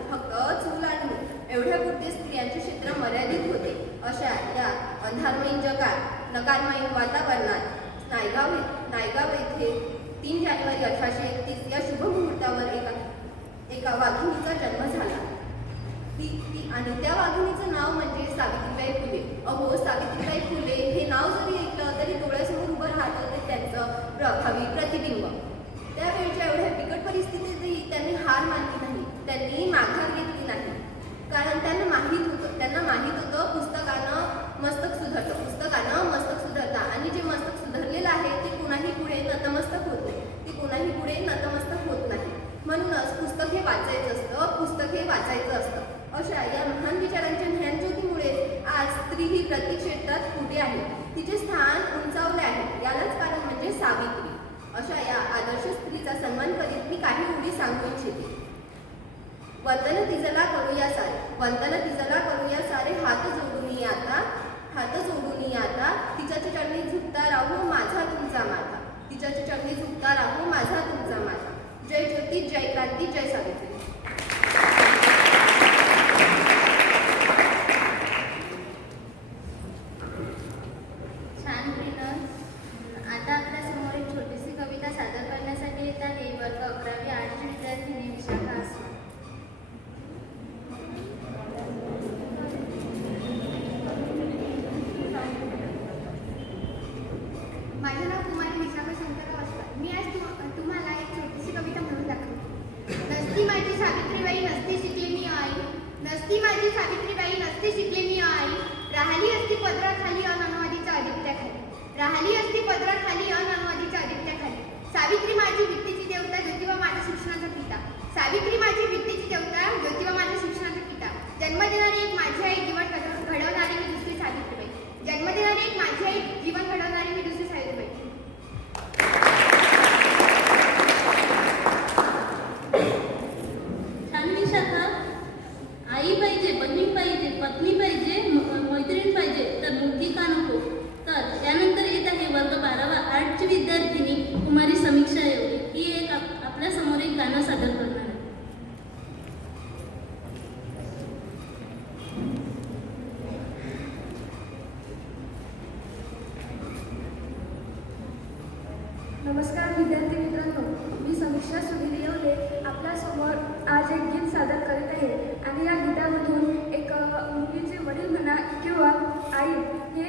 एवढ्यापुरते स्त्रियांचे क्षेत्र मर्यादित होते, अशा या अंधारमयीन जगात, नकारमयीन वातावरणात नायगाव येथे 3 जानेवारी 1831 या शुभ मुहूर्तावर एका वाघिणीचा जन्म झाला. आणि त्या वाघिणीचं नाव म्हणजे सावित्रीबाई फुले. अहो, सावित्रीबाई फुले हे नाव जरी ऐकलं तरी डोळ्यासमोर उभं राहतं ते त्यांचं प्रभावी प्रतिबिंब. त्यावेळच्या एवढ्या बिकट परिस्थितीतही त्यांनी हार मानली नाही, त्यांनी माघार घेतली नाही. कारण त्यांना माहीत होतं पुस्तकानं मस्तक सुधरतं आणि जे मस्तक सुधरलेलं आहे ते कुणाही पुढे नतमस्तक होत नाही. म्हणूनच पुस्तक हे वाचायचं असतं. अशा या महान विचारांच्या ज्ञानज्योतीमुळे आज स्त्री ही प्रत्येक क्षेत्रात पुढे आहे, तिचे स्थान उंचावले आहे. यालाच कारण म्हणजे सावित्री. अशा या आदर्श स्त्रीचा सन्मान करीत मी काही ओळी सांगू इच्छिते. वंदन तिजला करूया सारे, हात जोडून आता, तिच्याच्या चरणी झुकता राहू माझा तुमचा माता. जय ज्योती, जय क्रांती, जय सावित्री. छान प्रिनल. आता आपल्या समोर एक छोटीशी कविता सादर करण्यासाठी येत आहे वर्ग 11वी आर्टची विद्यार्थिनी विशाखा असो. माझे नाव कुमारी विशाखा शंकरराव असतात. मी आज तुम्हाला एक छोटीशी कविता म्हणून दाखवते. नसती माझी सावित्रीबाई नसते शिकले मी आई, नसती माझी सावित्रीबाई नसते शिकले मी आई, राहिली असती पदराखाली अननुवादीच्या आदित्याखाली. सावित्री माझी विद्येची देवता, ज्योतिबा माझ्या शिक्षणाचा पिता. जन्म देणारी एक माझी आई, जीवन घडवणारी मी दुसरी सावित्रीबाई. छान विशाखा. आई पाहिजे, बहीण पाहिजे, पत्नी पाहिजे, मैत्रीण पाहिजे, तर मुलगी का नको? तर त्यानंतर येत आहे वर्ग 12वा आर्टची विद्यार्थिनी कुमारी समीक्षा येवले. ही एक आपल्या समोर एक गाणं सादर करणार आहे. नमस्कार विद्यार्थी मित्रांनो, मी समीक्षा सुधीर येवले आपल्यासमोर आज एक गीत सादर करीत आहे. आणि या गीतामधून एक मुलीचे वडील म्हणा किंवा आई, हे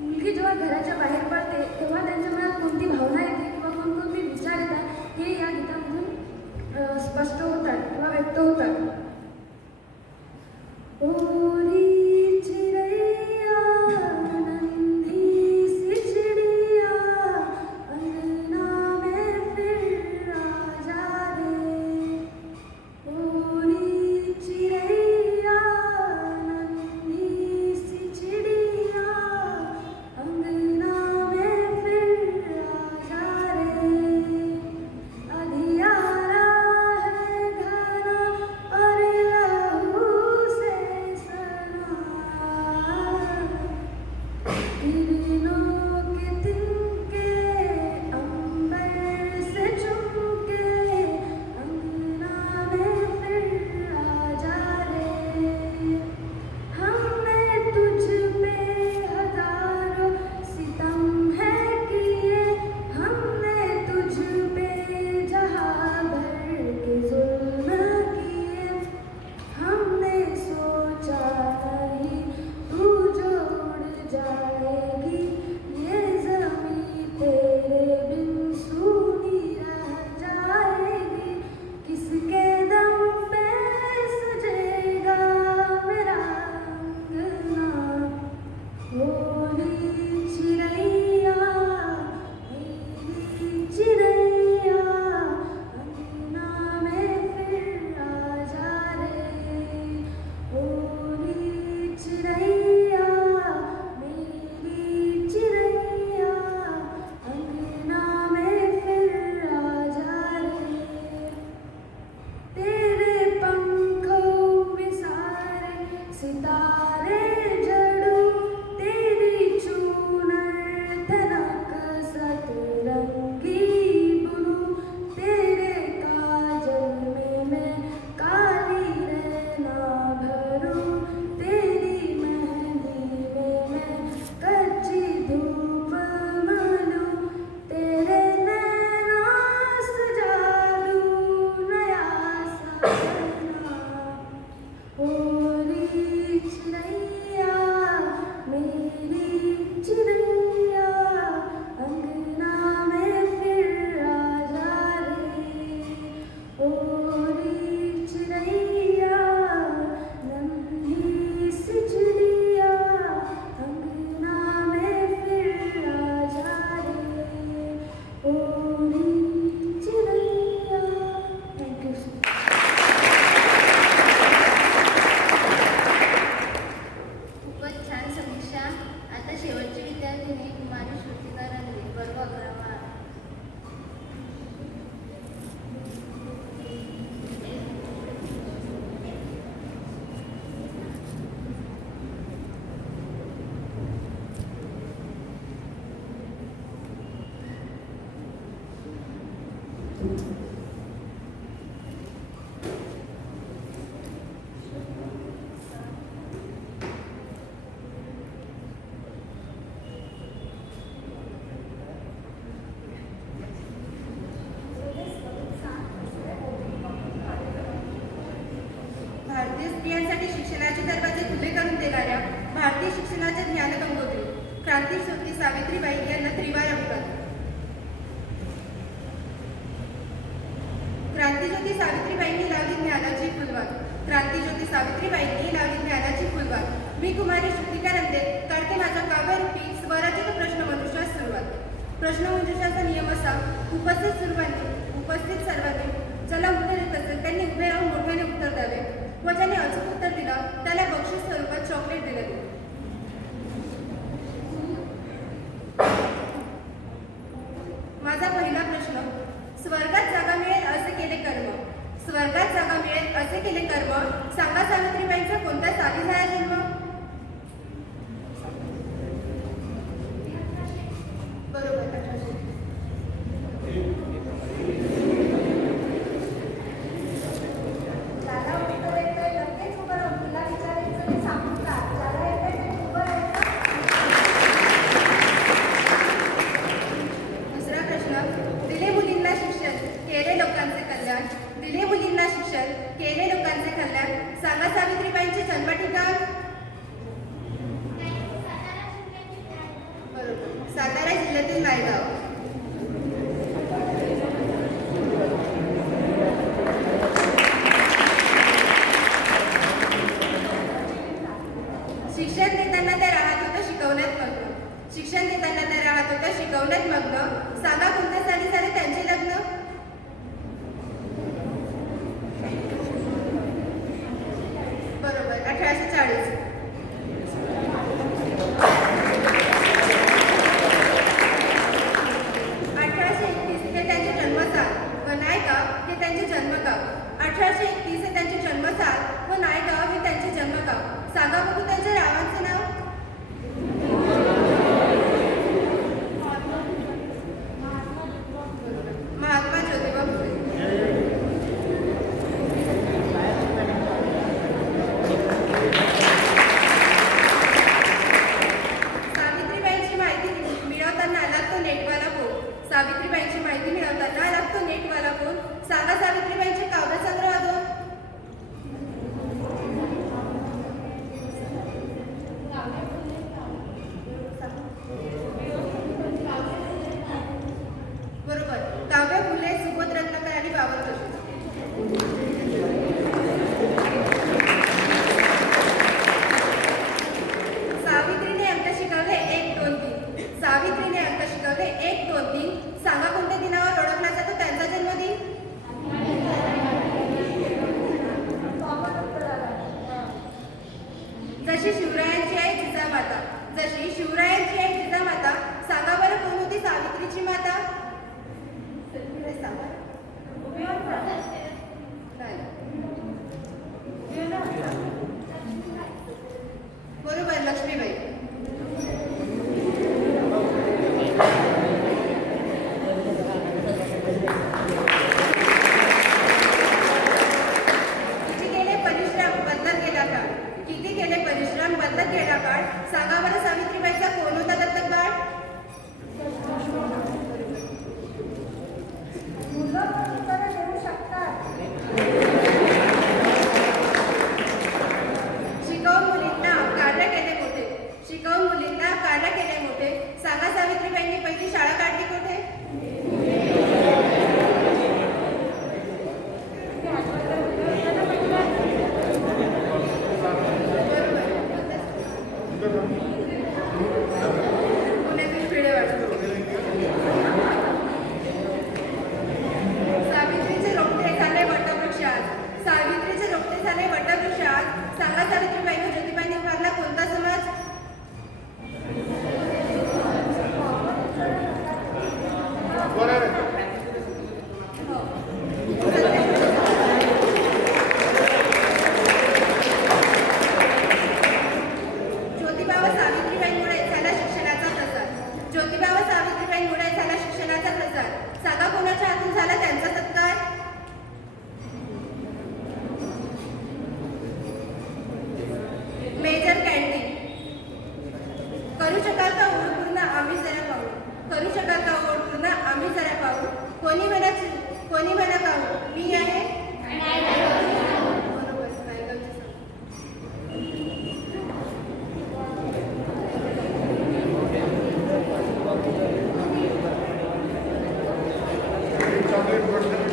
मुलगी जेव्हा घराच्या बाहेर पडते तेव्हा त्यांच्या मनात कोणती भावना येते किंवा कोणकोणते विचार येतात हे या गीतामधून स्पष्ट होतात किंवा व्यक्त होतात. ओरी चिरैया नंदी सी चिड़िया अंगना स्त्रियांसाठी शिक्षणाचे दरवाजे खुले करून देणाऱ्या भारतीय शिक्षणाचे ज्ञानगंगोत्री क्रांतीज्योती सावित्रीबाई यांना त्रिवार अभिवादन. क्रांतीज्योती सावित्रीबाईंनी लावली ज्ञानाची फुलवात. क्रांतीज्योती सावित्रीबाईंनी लावली ज्ञानाची फुलवात. मी कुमारी श्रुतिका रंदे करते माझ्या काव्यरूपी स्वराचित प्रश्नमंजुषा सुरुवात. प्रश्नमंजुषाचा नियम असा: उपस्थित सर्वांनी ज्याला उत्तर येत असेल त्यांनी उभे राहून मोठ्याने उत्तर द्यावे व ज्याने अचूक उत्तर दिला त्याला बक्षीस स्वरूपात चॉकलेट दिले जाईल. माझा पहिला प्रश्न: स्वर्गात जागा मिळेल असे केले कर्म. स्वर्गात जागा मिळेल असे केले कर्म. सांगा सावित्रीबाईंचा कोणत्या साली झाला जन्म? बरोबर, 1800. ज्याला उत्तर येतंय लगेच उभं राहून तुला विचारायचं मी सांगू का? ज्याला येतंय ते उभं राहायचं. दुसरा प्रश्न: दिले मुलींना शिक्षण केले लोकांचे कल्याण. दिले मुलींना शिक्षण केले लोकांचे कल्याण. सांगा सावित्रीबाईंचे जन्म ठिकाण? बरोबर, सातारा जिल्ह्यातील नायगाव. शिक्षण देताना त्या राहत होतं शिकवण्यात मग्न. शिक्षण देताना त्या राहत होतं शिकवण्यात मग्न. सांगा कोणत्या साली झाले त्यांचे लग्न? बरोबर, 1840. हे त्यांचे जन्मसाल व नायगाव हे त्यांचे जन्मगाव. 1831 हे त्यांचे जन्मसाल व नायगाव हे त्यांचे जन्मगाव. सांगा बघू त्यांच्या रावांचे नाव? महात्मा ज्योतिबा फुले. सावित्रीबाईंची माहिती मिळवताना लागतो नेटवाला फोन. सावित्रीबाईंची माहिती मिळवताना लागतो नेटवाला फोन. सांगा सावित्रीबाईंचे काव्यसंग्रह 2. बरोबर, काव्य फुले, सुबोध रत्नाकर आणि बावनकुळे. सावित्रीने अंक शिकवले 1, 2, 3. सावित्रीने अंक शिकवले 1, 2, 3. सांगा कोणत्या दिनावर ओळखला जातो त्यांचा जन्मदिन? जशी शिवरायांची आई जिजामाता. जशी शिवरायांची आई जिजामाता. सांगा बरं कोण होती सावित्रीची माता? सांगा. बरोबर, लक्ष्मीबाई. किती केले परिश्रम बदलत गेला काळ. किती केले परिश्रम बदलत गेला काळ. सांगा बरं सावित्रीबाईचा कोण होता दत्तक बाळ? मुलं पण उत्तरं देऊ शकतात. शिकवून मुलींना कार्य केले मोठे. शिकवून मुलींना कार्य केले मोठे. सांगा सावित्रीबाईंनी पहिली शाळा काढली कुठे? पुण्यातील खेडेवाड. सावित्रीचे रोपटे झाले वटवृक्षात. सावित्रीचे रोपटे झाले वटवृक्षात. सांगा सावित्रीबाईंनी ज्योतिबांनी उभारला कोणता समाज? ज्योतिबा व सावित्रीबाईंमुळे झाला शिक्षणाचा प्रसार. ज्योतिबा व सावित्रीबाईंमुळे झाला शिक्षणाचा प्रसार. सांगा कोणाच्या हातून झाला त्यांचा सत्कार? Major canteen. करू शकाल का ओढ पूर्ण आम्ही जरा पाहू. करू शकाल का ओढ पूर्ण आम्ही जरा पाहू. कोणी म्हणा पाहू मी आहे. बरोबर, नायगावचे.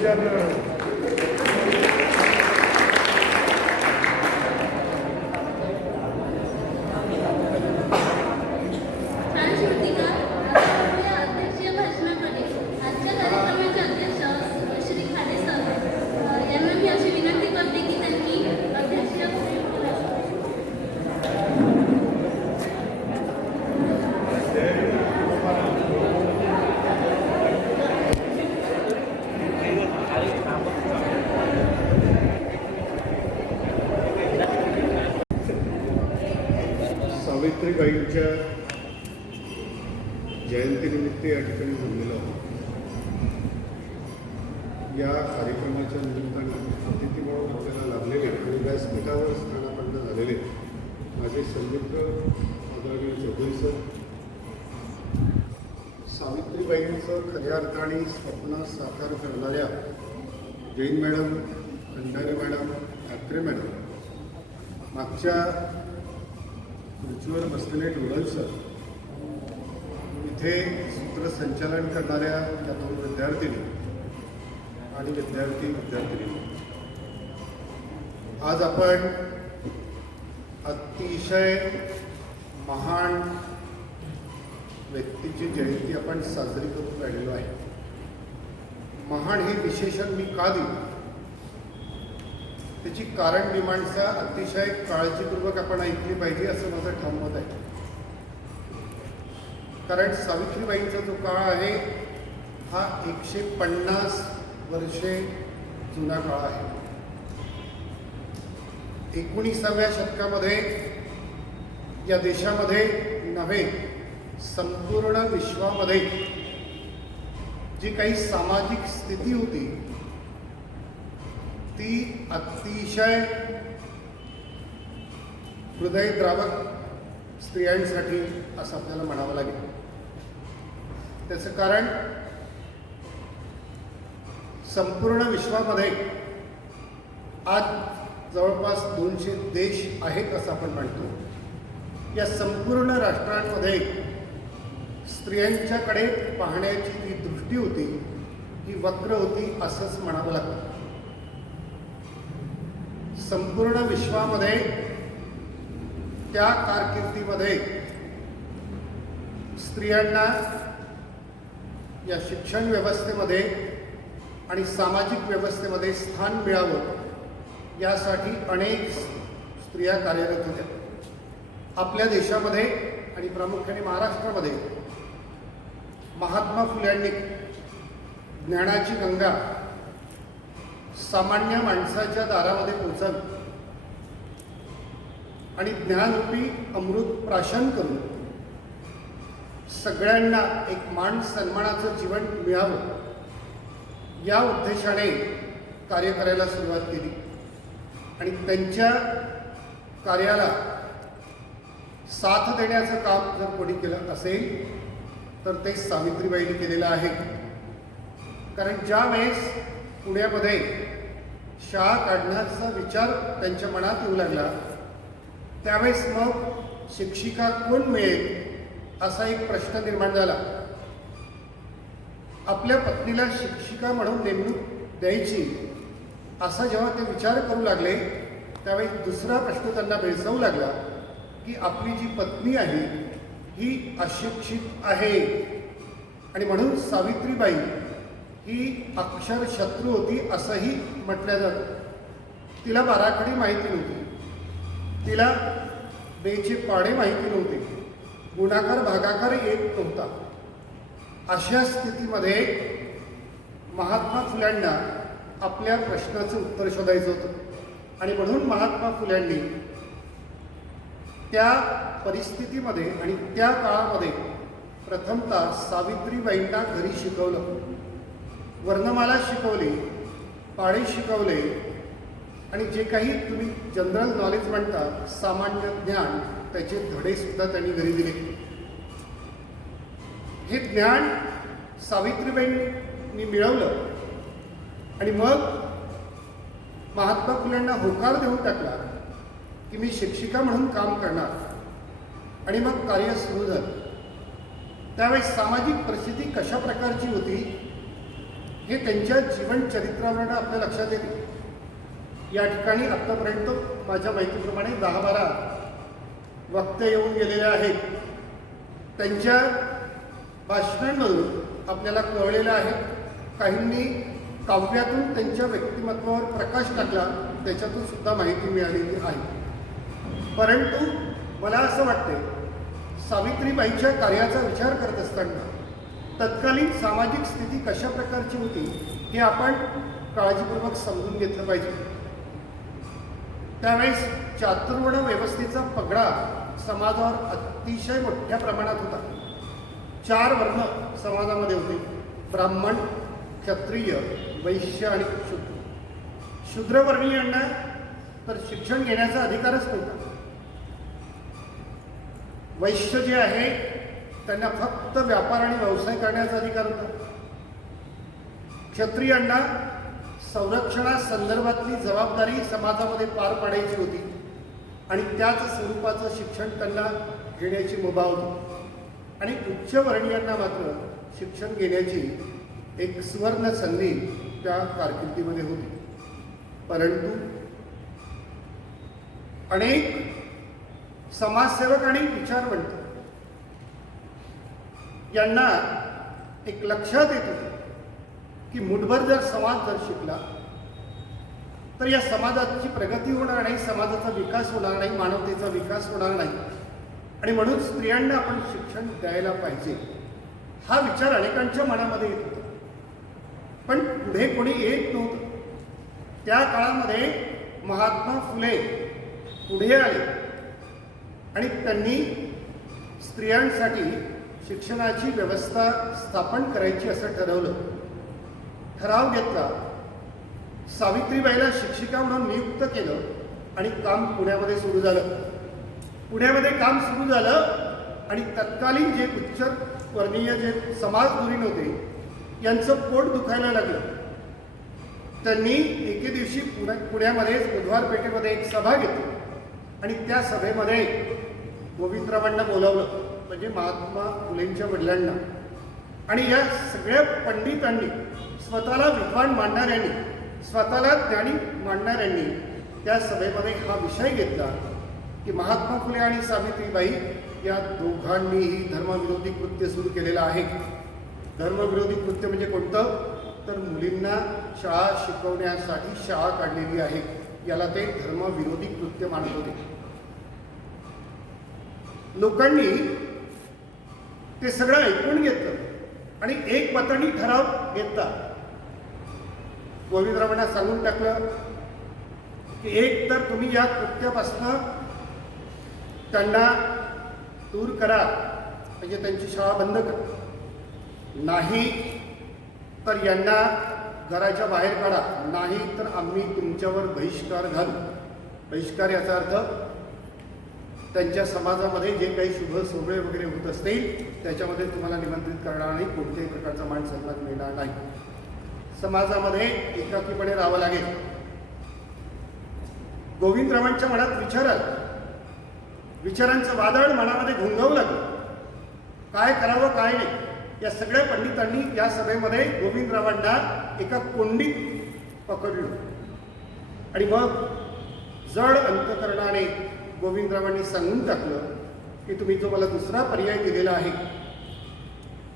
छान श्रुतिका. आता आपल्या अध्यक्षीय भाषणाकडे. आजच्या कार्यक्रमाचे अध्यक्ष श्री खाडे सर यांना मी अशी विनंती करते की त्यांनी अध्यक्षीय भाषण करावे. सावित्रीबाईंच्या जयंतीनिमित्त या ठिकाणी जमलेलो आहोत. या कार्यक्रमाच्या निमित्तानं अतिथी म्हणून आपल्याला लाभलेले आणि व्यासपीठावर स्थानापन्न झालेले माझे सन्मित्र आदरणीय चौधरी सर, सावित्रीबाईंचं खऱ्या अर्थाने स्वप्न साकार करणाऱ्या Jain madam, Bhandare madam, Thackeray madam, मागच्या खुर्चीवर बसलेले डोडल सर, इथे सूत्रसंचालन करणाऱ्या या दोन विद्यार्थिनी आणि विद्यार्थिनी, आज आपण अतिशय महान व्यक्तीची जयंती आपण साजरी करून राहिलेलो आहे. महान हे विशेषण मी का दिलं त्याची कारण मीमांसा अतिशय काळजीपूर्वक आपण ऐकली पाहिजे असं माझं ठाम मत आहे. कारण सावित्रीबाईंचा जो काळ आहे हा 150 वर्षे जुना काळ आहे. 19व्या शतकामध्ये या देशामध्ये नव्हे संपूर्ण विश्वामध्ये जी काही सामाजिक स्थिती होती ती अतिशय हृदयद्रावक स्त्रियांसाठी असं आपल्याला म्हणावं लागेल. त्याचं कारण संपूर्ण विश्वामध्ये आज जवळपास 200 देश आहेत असं आपण म्हणतो. या संपूर्ण राष्ट्रांमध्ये स्त्रियांच्याकडे पाहण्याची जी दृष्टी होती ही वक्र होती असंच म्हणावं लागतं. संपूर्ण विश्वामध्ये त्या कारकिर्दीमध्ये स्त्रियांना या शिक्षण व्यवस्थेमध्ये आणि सामाजिक व्यवस्थेमध्ये स्थान मिळावं यासाठी अनेक स्त्रिया कार्यरत होत्या. आपल्या देशामध्ये आणि प्रामुख्याने महाराष्ट्रामध्ये महात्मा फुल्यांनी ज्ञानाची गंगा सामान्य माणसाच्या दारामध्ये पोहोचावी आणि ज्ञानरूपी अमृत प्राशन करून सगळ्यांना एक मान सन्मानाचं जीवन मिळावं या उद्देशाने कार्य करायला सुरुवात केली. आणि त्यांच्या कार्याला साथ देण्याचं काम जर कोणी केलं असेल तर ते सावित्रीबाईंनी केलेलं आहे. कारण ज्या वेळेस पुण्यामध्ये शाळा काढण्याचा विचार त्यांच्या मनात येऊ लागला त्यावेळेस मग शिक्षिका कोण मिळेल असा एक प्रश्न निर्माण झाला. आपल्या पत्नीला शिक्षिका म्हणून नेमणूक द्यायची असा जेव्हा ते विचार करू लागले त्यावेळेस दुसरा प्रश्न त्यांना भेडसावू लागला की आपली जी पत्नी आहे ही अशिक्षित आहे आणि म्हणून सावित्रीबाई ही अक्षर शत्रू होती असंही म्हटलं जातं. तिला बाराखडी माहिती नव्हती, तिला बेचे पाडे माहिती नव्हते, गुणाकार भागाकार येत नव्हता. अशा स्थितीमध्ये महात्मा फुल्यांना आपल्या प्रश्नाचं उत्तर शोधायचं होतं आणि म्हणून महात्मा फुल्यांनी त्या परिस्थितीमध्ये आणि त्या काळामध्ये प्रथमतः सावित्रीबाईंना घरी शिकवलं, वर्णमाला शिकवली, पाढे शिकवले आणि जे काही तुम्ही जनरल नॉलेज म्हणता सामान्य ज्ञान त्याचे धडेसुद्धा त्यांनी घरी दिले. हे ज्ञान सावित्रीबाईंनी मिळवलं आणि मग महात्मा फुल्यांना होकार देऊन टाकला की मी शिक्षिका म्हणून काम करणार आणि मग कार्य सुरू झालं. त्यावेळेस सामाजिक परिस्थिती कशा प्रकारची होती हे त्यांच्या जीवन चरित्रावरून आपल्या लक्षात येते. या ठिकाणी आत्तापर्यंत माझ्या माहितीप्रमाणे 10-12 वक्ते येऊन गेलेले आहेत. त्यांच्या भाषणांमधून आपल्याला कळलेलं आहे. काहींनी काव्यातून त्यांच्या व्यक्तिमत्वावर प्रकाश टाकला, त्याच्यातून सुद्धा माहिती मिळालेली आहे. परंतु मला असं वाटते, सावित्रीबाईच्या कार्याचा विचार करत असताना तत्कालीन सामाजिक स्थिती कशा प्रकारची होती हे आपण काळजीपूर्वक समजून घेतलं पाहिजे. त्यावेळेस चातुर्वर्ण व्यवस्थेचा पगडा समाजावर अतिशय मोठ्या प्रमाणात होता. 4 वर्ण समाजामध्ये होते: ब्राह्मण, क्षत्रिय, वैश्य आणि शूद्र. शूद्रवर्णीयांना तर शिक्षण घेण्याचा अधिकारच नव्हता. वैश्य जे आहे त्यांना फक्त व्यापार आणि व्यवसाय करण्याचा अधिकार होता. क्षत्रियांना संरक्षणासंदर्भातली जबाबदारी समाजामध्ये पार पाडायची होती आणि त्याच स्वरूपाचं शिक्षण त्यांना घेण्याची मुभा होती. आणि उच्चवर्णीयांना मात्र शिक्षण घेण्याची एक सुवर्ण संधी त्या कारकिर्दीमध्ये होती. परंतु अनेक समाजसेवक आणि विचारवंत यांना एक लक्षात येत होतं की मुठभर जर समाज जर शिकला तर या समाजाची प्रगती होणार नाही, समाजाचा विकास होणार नाही, मानवतेचा विकास होणार नाही. आणि म्हणून स्त्रियांना आपण शिक्षण द्यायला पाहिजे, हा विचार अनेकांच्या मनामध्ये येत होता. पण पुढे कोणी येत नव्हतं. त्या काळामध्ये महात्मा फुले पुढे आले आणि त्यांनी स्त्रियांसाठी शिक्षणाची व्यवस्था स्थापन करायची असं ठरवलं. ठराव घेतला. सावित्रीबाईला शिक्षिका म्हणून नियुक्त केलं आणि काम पुण्यामध्ये सुरू झालं. पुण्यामध्ये काम सुरू झालं आणि तत्कालीन जे उच्चवर्णीय जे समाजधुरीण होते यांचं पोट दुखायला लागलं. त्यांनी एके दिवशी पुण्यामध्येच बुधवार पेठेमध्ये एक सभा घेतली आणि त्या सभेमध्ये गोविंदरावांना बोलावलं, म्हणजे महात्मा फुलेंच्या वडिलांना. आणि या सगळ्या पंडितांनी, स्वतःला विद्वान मांडणाऱ्यांनी, स्वतःला ज्ञानी मांडणाऱ्यांनी त्या सभेमध्ये हा विषय घेतला की महात्मा फुले आणि सावित्रीबाई या दोघांनीही धर्मविरोधी कृत्य सुरू केलेलं आहे. धर्मविरोधी कृत्य म्हणजे कोणतं? तर मुलींना शाळा शिकवण्यासाठी शाळा काढलेली आहे, याला ते धर्मविरोधी कृत्य मानत होते. लोकांनी ते सगळं ऐकून घेतलं आणि एक मतानी ठराव घेतला. गोविंदरावांना सांगून टाकलं की एक तर तुम्ही या कृत्यापासून त्यांना दूर करा, म्हणजे त्यांची शाळा बंद करा, नाही तर यांना घराच्या बाहेर काढा, नाही तर आम्ही तुमच्यावर बहिष्कार घालू. बहिष्कार याचा अर्थ त्यांच्या समाजामध्ये जे काही शुभ सोहळे वगैरे होत असतील त्याच्यामध्ये तुम्हाला निमंत्रित करणार नाही, कोणत्याही प्रकारचा मान सन्मान मिळणार नाही, समाजामध्ये एकाकीपणे राहावं लागेल. गोविंदरावांच्या मनात विचार आला. विचारांचं वादळ मनामध्ये घुंगवू लागलं. काय करावं काय नाही. या सगळ्या पंडितांनी या सभेमध्ये गोविंदरावांना एका कोंडीत पकडलं आणि मग जड अंतकरणाने गोविंदरावांनी सांगून टाकलं की तुम्ही जो मला दुसरा पर्याय दिलेला आहे,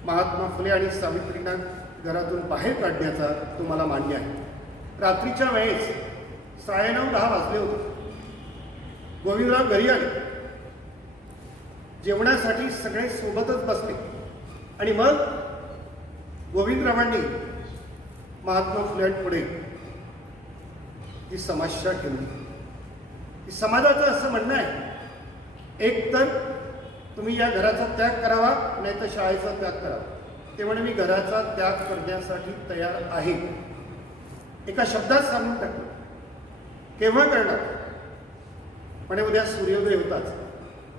महात्मा फुले आणि सावित्रींना घरातून बाहेर काढण्याचा, तो मला मान्य आहे. रात्रीच्या वेळेस 9:30-10 वाजले होते. गोविंदराव घरी आले. जेवणासाठी सगळे सोबतच बसले आणि मग गोविंदरावांनी महात्मा फुल्यांपुढे ती समस्या ठेवली. समाजाचं असं म्हणणं आहे, एक तर तुम्ही या घराचा त्याग करावा, नाही तर शाळेचा त्याग करावा. ते म्हणे मी घराचा त्याग करण्यासाठी तयार आहे. एका शब्दात सांगून टाकलं. केव्हा करणार? म्हणे उद्या सूर्योदय होताच.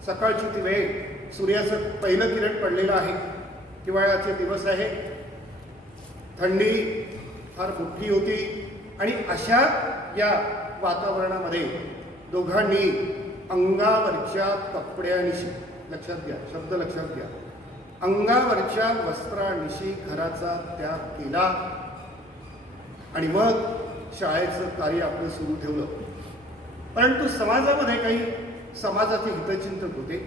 सकाळची ती वेळ, सूर्याचं पहिलं किरण पडलेलं आहे, हिवाळ्याचे दिवस आहे, थंडी फार मोठी होती आणि अशा या वातावरणामध्ये दोघांनी अंगावरच्या कपड्यानिशी, लक्षात घ्या, शब्द लक्षात घ्या, अंगावरच्या वस्त्रानिशी घराचा त्याग केला आणि मग शाळेचं कार्य आपलं सुरू ठेवलं. परंतु समाजामध्ये काही समाजाचे हितचिंतक होते,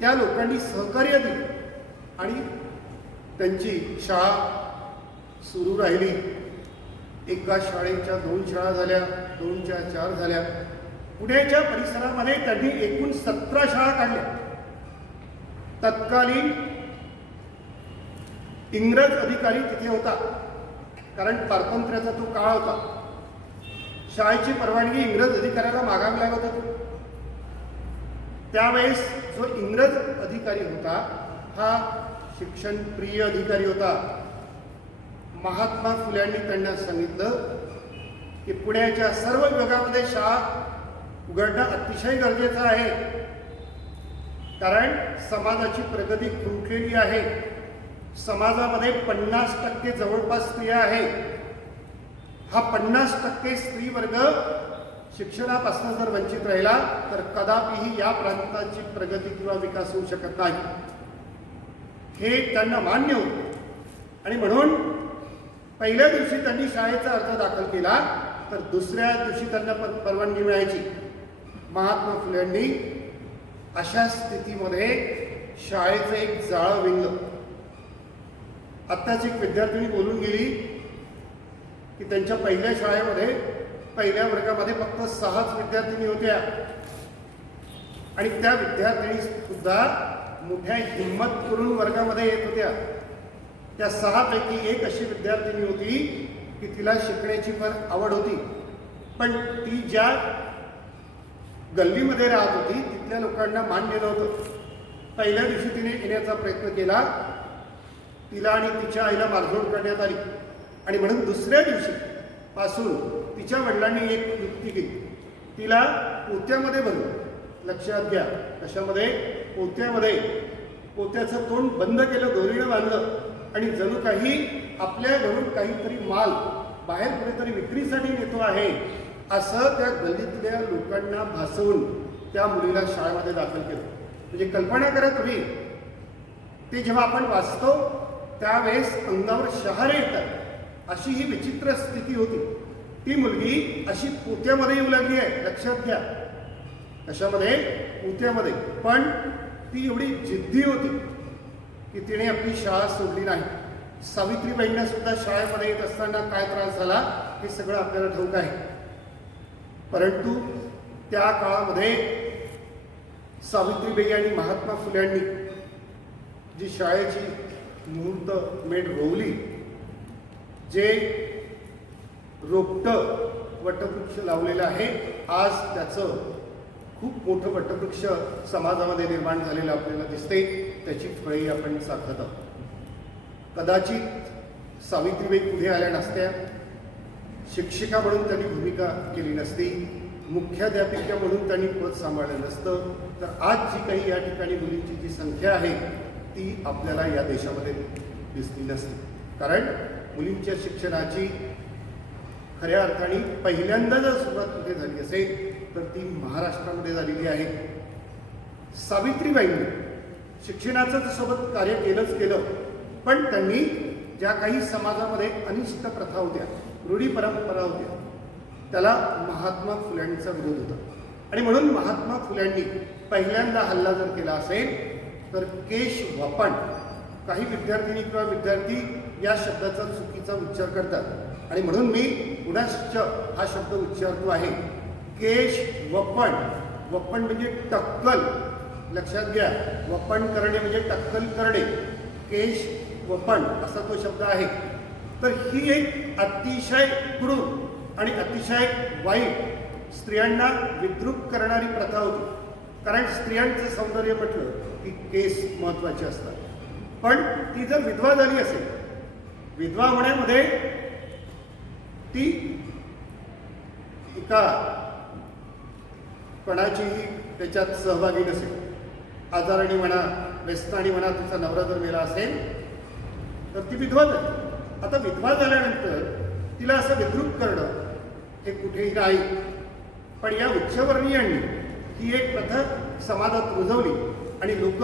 त्या लोकांनी सहकार्य दिले आणि त्यांची शाळा सुरू राहिली. एका शाळेच्या 2 शाळा झाल्या, 2च्या 4 झाल्या. पुण्याच्या परिसरामध्ये त्यांनी एकूण 17 शाळा काढल्या. तत्कालीन इंग्रज अधिकारी तिथे होता, कारण पारतंत्र्याचा तो काळ होता. शाळेची परवानगी इंग्रज अधिकाऱ्याला मागावी लागत होती. त्यावेळेस जो इंग्रज अधिकारी होता हा शिक्षणप्रिय अधिकारी होता. महात्मा फुल्यांनी त्यांना सांगितलं की पुण्याच्या सर्व विभागामध्ये शाळा उघडणं अतिशय गरजेचं आहे, कारण समाजाची प्रगती खुंटलेली आहे. समाजामध्ये 50% जवळपास स्त्रिया आहेत. हा 50% स्त्री वर्ग शिक्षणापासून जर वंचित राहिला तर कदापिही या प्रांताची प्रगती किंवा विकास होऊ शकत नाही. हे त्यांना मान्य होतं आणि म्हणून पहिल्या दिवशी त्यांनी शाळेचा अर्ज दाखल केला तर दुसऱ्या दिवशी त्यांना परवानगी मिळायची. महात्मा फुल्यांनी अशा स्थितीमध्ये शाळेचं एक जाळं विणलं. आत्ताच एक विद्यार्थिनी बोलून गेली की त्यांच्या पहिल्या शाळेमध्ये पहिल्या वर्गामध्ये फक्त 6च विद्यार्थिनी होत्या आणि त्या विद्यार्थिनी सुद्धा मोठ्या हिंमत करून वर्गामध्ये येत होत्या. त्या 6 पैकी एक अशी विद्यार्थिनी होती की तिला शिकण्याची फार आवड होती, पण ती ज्या गल्लीमध्ये राहत होती तिथल्या लोकांना मान्य नव्हतं. पहिल्या दिवशी तिने येण्याचा प्रयत्न केला, तिला आणि तिच्या आईला मारझोड करण्यात आली आणि म्हणून दुसऱ्या दिवशी पासून तिच्या वडिलांनी एक युक्ती केली. तिला पोत्यामध्ये भरलं. लक्षात घ्या, कशामध्ये? पोत्यामध्ये. पोत्याचं तोंड बंद केलं, दोरीनं बांधलं आणि जणू काही आपल्या घरून काहीतरी माल बाहेर कुठेतरी विक्रीसाठी नेतो आहे असं त्या गल्लीतल्या लोकांना भासवून त्या मुलीला शाळेमध्ये दाखल केलं. म्हणजे कल्पना करा तुम्ही, ते जेव्हा आपण वाचतो त्यावेळेस अंगावर शहारे येतात. अशी ही विचित्र स्थिती होती. ती मुलगी अशी पोत्यामध्ये येऊ लागली आहे. लक्षात घ्या, कशामध्ये? पोत्यामध्ये. पण ती एवढी जिद्दी होती की तिने आपली शाळा सोडली नाही. सावित्रीबाईंना सुद्धा शाळेमध्ये येत असताना काय त्रास झाला हे सगळं आपल्याला ठाऊक आहे. परंतु त्या काळामध्ये सावित्रीबाई आणि महात्मा फुल्यांनी जी शाळेची मुहूर्त मेढ रोवली, जे रोपटं वटवृक्ष लावलेलं आहे, आज त्याचं खूप मोठं वटवृक्ष समाजामध्ये निर्माण झालेलं आपल्याला दिसते. त्याची फळी आपण साधत आहोत. कदाचित सावित्रीबाई पुढे आल्या नसत्या, शिक्षिका म्हणून त्यांनी भूमिका केली नसती, मुख्याध्यापिका म्हणून त्यांनी पद सांभाळलं नसतं, तर आज जी काही या ठिकाणी मुलींची जी संख्या आहे ती आपल्याला या देशामध्ये दिसली नसते. कारण मुलींच्या शिक्षणाची खऱ्या अर्थाने पहिल्यांदा जर सुरुवात कुठे झाली असेल तर ती महाराष्ट्रामध्ये झालेली आहे. सावित्रीबाईंनी शिक्षणाचं सोबत कार्य केलं, पण त्यांनी ज्या काही समाजामध्ये अनिष्ट प्रथा होत्या, रूढी परंपरा होत्या, त्याला महात्मा फुल्यांचा विरोध होता. आणि म्हणून महात्मा फुल्यांनी पहिल्यांदा हल्ला जर केला असेल तर केश वपन. काही विद्यार्थिनी किंवा विद्यार्थी या शब्दाचा चुकीचा उच्चार करतात आणि म्हणून मी पुनश्च हा शब्द उच्चारतो आहे. केश वपन. वपन म्हणजे टक्कल. लक्षात घ्या, वपन करणे म्हणजे टक्कल करणे. केश वपन असा तो शब्द आहे. तर ही एक अतिशय क्रूर आणि अतिशय वाईट स्त्रियांना विद्रूप करणारी प्रथा होती. कारण स्त्रियांचं सौंदर्य म्हटलं की केस महत्त्वाचे असतात. पण ती जर विधवा झाली असेल, विधवा होण्यामध्ये ती एका कोणाचीही त्याच्यात सहभागी नसेल. आजाराने म्हणा, व्यसनाने म्हणा, तिचा नवरा जर मेला असेल तर ती विधवा झाली. आता विधवा झाल्यानंतर तिला असं विद्रूप करणं हे कुठेही नाही. पण या उच्चवर्णीयांनी ही एक प्रथा समाजात रुजवली आणि लोक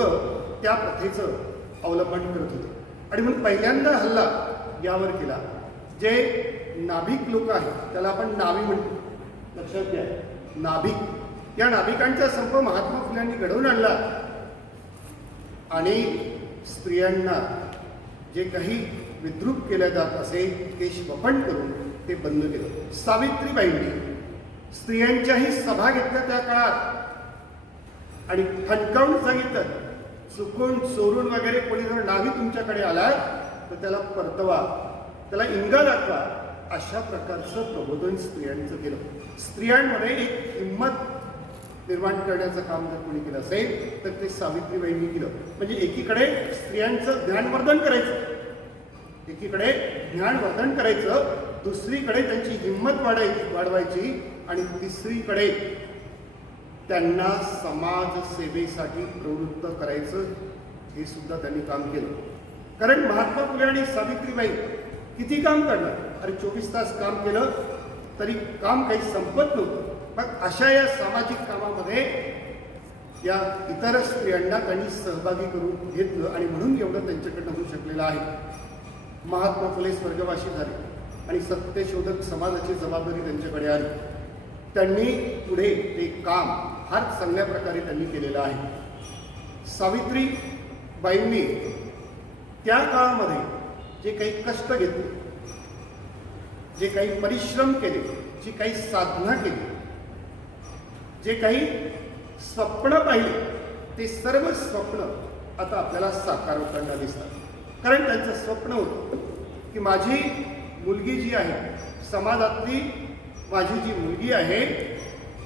त्या प्रथेचं अवलंबन करत होते. आणि म्हणून पहिल्यांदा हल्ला यावर केला. जे नाभिक लोक आहेत त्याला आपण नाभी म्हणतो, लक्षात घ्या, नाभिक. या नाभिकांचा संप महात्मा फुल्यांनी घडवून आणला आणि स्त्रियांना जे काही विद्रूप केलं जात असे केश वपन करून ते बंद केलं. सावित्रीबाईंनी स्त्रियांच्याही सभा घेतल्या त्या काळात आणि ठणकावून सांगितलं, चुकून चोरून वगैरे कोणी जर नाभी तुमच्याकडे आला तर त्याला परतवा, त्याला इंगा दाखवा. अशा प्रकारचं प्रबोधन स्त्रियांचं केलं. स्त्रियांमध्ये एक हिंमत निर्माण करण्याचं काम जर कोणी केलं असेल तर ते सावित्रीबाईंनी केलं. म्हणजे एकीकडे स्त्रियांचं ज्ञानवर्धन करायचं, एकीकडे ज्ञानवर्धन करायचं, दुसरीकडे त्यांची हिंमत वाढवायची आणि तिसरीकडे त्यांना समाजसेवेसाठी प्रवृत्त करायचं. हे सुद्धा त्यांनी काम केलं. कारण महात्मा फुले आणि सावित्रीबाई किती काम करणार, अरे 24 तास काम केलं तरी काम काही संपत नव्हतं. मग अशा या सामाजिक कामामध्ये या इतर स्त्रियांना त्यांनी सहभागी करून घेतलं आणि म्हणून एवढं त्यांच्याकडनं होऊ शकलेलं आहे. महात्मा फुले स्वर्गवासी झाले आणि सत्यशोधक समाजाची जबाबदारी त्यांच्याकडे आली. त्यांनी पुढे ते काम फार चांगल्या प्रकारे त्यांनी केलेलं आहे. सावित्रीबाईंनी त्या काळामध्ये जे काही कष्ट घेतले, जे काही परिश्रम केले, जी काही साधना केली, जे काही स्वप्न पाहिले, ते सर्व स्वप्न आता आपल्याला साकार होताना दिसतात. कारण त्यांचं स्वप्न होतं की माझी मुलगी जी आहे, समाजातली माझी जी मुलगी आहे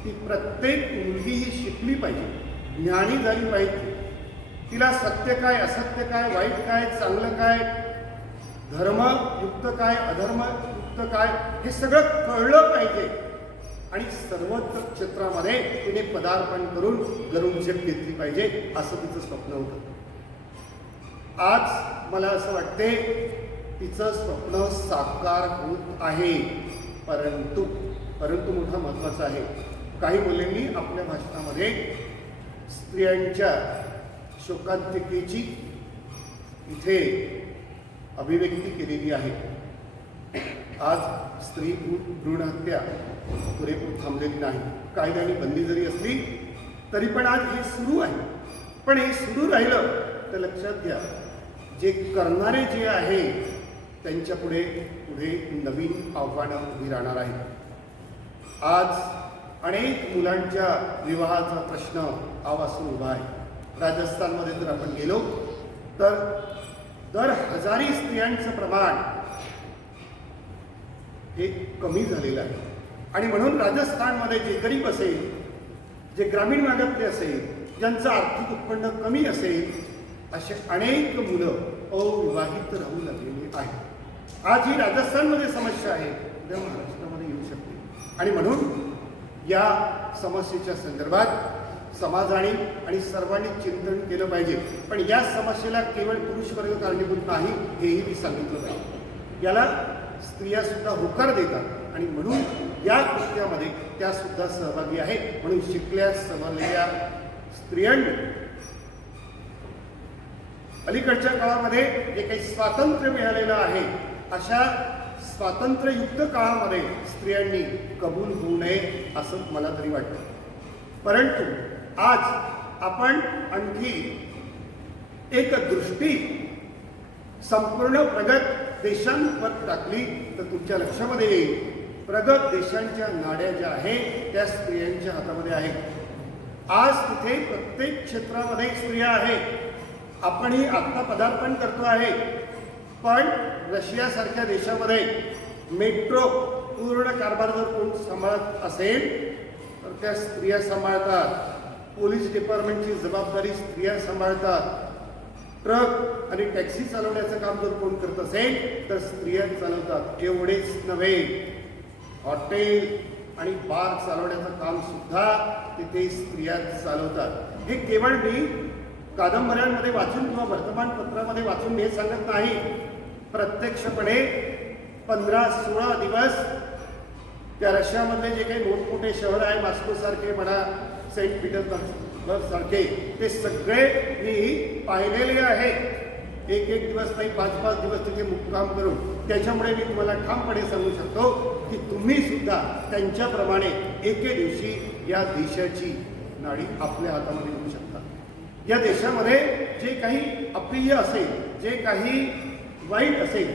ती प्रत्येक मुलगी ही शिकली पाहिजे, ज्ञानी झाली पाहिजे. तिला सत्य काय, असत्य काय, वाईट काय, चांगलं काय, धर्मयुक्त काय, अधर्मयुक्त काय, हे सगळं कळलं पाहिजे आणि सर्वच क्षेत्रामध्ये तिने पदार्पण करून गरुंजक घेतली पाहिजे, असं तिचं स्वप्न होतं. आज मला असं वाटते तिचं स्वप्न साकार होत आहे. परंतु मोठा महत्त्वाचा आहे, काही मुलींनी आपल्या भाषणामध्ये स्त्रियांच्या शोकांतिकेची इथे अभिव्यक्ती केलेली आहे. आज स्त्री भ्रूण हत्या पुरेपूर थांबलेली नाही. कायद्याने बंदी जरी असली तरी पण आज हे सुरू आहे. पण हे सुरू राहिलं तर लक्षात घ्या, जे करणारे जे आहे त्यांच्या पुढे नवीन आव्हानं उभी राहणार आहेत. आज अनेक मुलांच्या विवाहाचा प्रश्न आवासून उभा आहे. राजस्थानमध्ये जर आपण गेलो तर दर हजारी स्त्रियांचं प्रमाण हे कमी झालेलं आहे. आणि म्हणून राजस्थानमध्ये जे गरीब असेल, जे ग्रामीण भागातले असेल, ज्यांचं आर्थिक उत्पन्न कमी असेल, असे अनेक मुलं अविवाहित राहू लागलेली आहेत. आज ही राजस्थानमध्ये समस्या आहे, उद्या महाराष्ट्रामध्ये येऊ शकते. आणि म्हणून या समस्येच्या संदर्भात समाजाने आणि सर्वांनी चिंतन केलं पाहिजे. पण या समस्येला केवळ पुरुष वर्ग कारणीभूत नाही हेही मी सांगितलं पाहिजे. याला स्त्रिया सुद्धा होकार देतात आणि म्हणून या कृत्यामध्ये त्या सुद्धा सहभागी आहे. म्हणून शिकल्या सवरलेल्या स्त्रियांनी अलीकडच्या काळामध्ये जे काही स्वातंत्र्य मिळालेलं आहे, अशा स्वातंत्र्ययुक्त काळामध्ये स्त्रियांनी कबूल होऊ नये असं मला तरी वाटतं. परंतु आज आपण आणखी एक दृष्टी संपूर्ण प्रगत देशांवर टाकली तर तुमच्या लक्षामध्ये येईल, प्रगत देशांच्या नाड्या ज्या आहेत त्या स्त्रियांच्या हातामध्ये आहेत. आज तिथे प्रत्येक क्षेत्रामध्ये स्त्रिया आहेत. आपणही आत्ता पदार्पण करतो आहे, पण रशियासारख्या देशामध्ये मेट्रो पूर्ण कारभार जर कोण सांभाळत असेल तर त्या स्त्रिया सांभाळतात. पोलीस डिपार्टमेंटची जबाबदारी स्त्रिया सांभाळतात. ट्रक आणि टॅक्सी चालवण्याचं काम जर कोण करत असेल तर स्त्रिया चालवतात. एवढेच नव्हे, हॉटेल आणि बार चालवण्याचं काम सुद्धा तिथे स्त्रिया चालवतात. हे केवळ मी कादंबऱ्यांमध्ये वाचून किंवा वर्तमानपत्रामध्ये वाचून हे सांगत नाही. प्रत्यक्षपणे 15-16 दिवस त्या रशियामधले जे काही मोठमोठे शहर आहे, मॉस्कोसारखे म्हणा, सेंट पीटर्सबर्ग सारखे, ते सगळे मी पाहिलेले आहे. एक एक दिवस नाही 5-5 दिवस तिथे मुक्काम करून त्याच्यामुळे मी तुम्हाला ठामपणे सांगू शकतो की तुम्ही सुद्धा त्यांच्याप्रमाणे एके दिवशी या देशाची नाडी आपल्या हातामध्ये घेऊ शकता. या देशामध्ये जे काही अप्रिय असेल, जे काही वाईट असेल,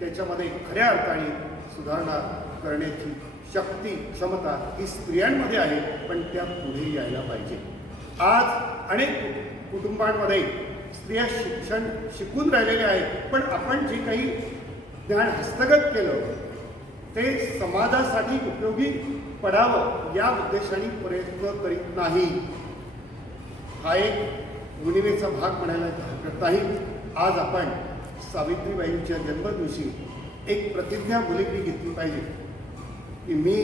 त्याच्यामध्ये खऱ्या अर्थाने सुधारणा करण्याची शक्ती, क्षमता ही स्त्रियांमध्ये आहे, पण त्या पुढे यायला पाहिजे. आज अनेक कुटुंबांमध्ये स्त्रिया शिक्षण शिकून राहिलेल्या आहेत, पण आपण जे काही ज्ञान हस्तगत केलं ते समाजासाठी उपयोगी पडावं या उद्देशाने प्रयत्न करीत नाही. हा एक उणिवेचा भाग म्हणायला हरकत नाही. आज आपण सावित्रीबाईंच्या जन्मदिवशी एक प्रतिज्ञा मुलींनी घेतली पाहिजे की मी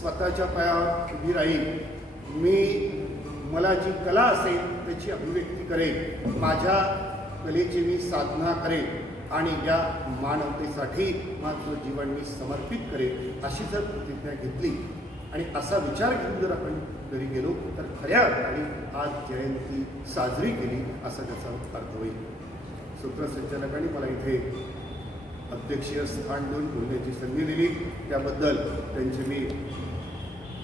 स्वतःच्या पायावर उभी राहील, मला जी कला असेल त्याची अभिव्यक्ती करेन, माझ्या कलेची मी साधना करेन आणि या मानवतेसाठी माझं जीवन मी समर्पित करेन, अशी जर प्रतिज्ञा घेतली आणि असा विचार घेऊन जर आपण घरी गेलो तर खऱ्या अर्थाने आज जयंती साजरी केली असा त्याचा अर्थ होईल. सूत्रसंचालकांनी मला इथे अध्यक्षीय स्थान देऊन बोलण्याची संधी दिली, त्याबद्दल त्यांचे मी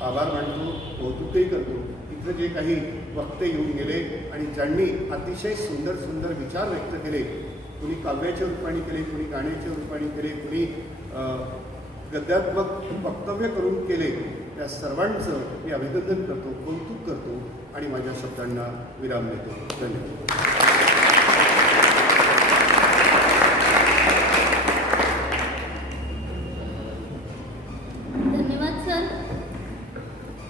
आभार मानतो, कौतुकही करतो. इथं जे काही वक्ते येऊन गेले आणि ज्यांनी अतिशय सुंदर सुंदर विचार व्यक्त केले, कुणी काव्याच्या रूपाने केले, कुणी गाण्याच्या रूपाने केले, कुणी गद्यात्मक वक्तव्य करून केले, त्या सर्वांचं मी अभिनंदन करतो, कौतुक करतो आणि माझ्या शब्दांना विराम देतो. धन्यवाद. धन्यवाद सर.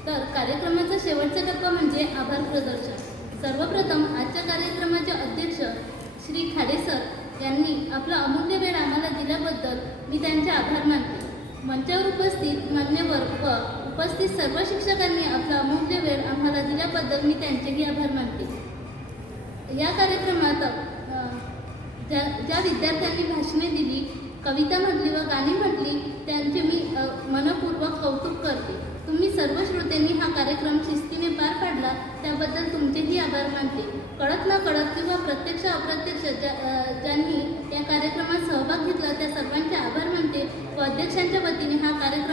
तर कार्यक्रमाचा शेवटचा टप्पा म्हणजे आभार प्रदर्शन. सर्वप्रथम आजच्या कार्यक्रमाचे अध्यक्ष श्री खाडे सर यांनी आपला अमूल्य वेळ आम्हाला दिल्याबद्दल मी त्यांचे आभार मानते. मंचावर उपस्थित मान्यवर व उपस्थित सर्व शिक्षकांनी आपला अमूल्य वेळ आम्हाला दिल्याबद्दल मी त्यांचेही आभार मानते. या कार्यक्रमात ज्या विद्यार्थ्यांनी भाषणे दिली, कविता म्हटली व गाणी म्हटली, त्यांचे मी मनपूर्वक कौतुक करते. तुम्ही सर्व श्रोत्यांनी हा कार्यक्रम शिस्तीने पार पाडला, त्याबद्दल तुमचेही आभार मानते. कळत न कळत किंवा प्रत्यक्ष अप्रत्यक्ष ज्यांनी या कार्यक्रमात सहभाग घेतला त्या सर्वांचे आभार मानते व अध्यक्षांच्या वतीने हा कार्यक्रम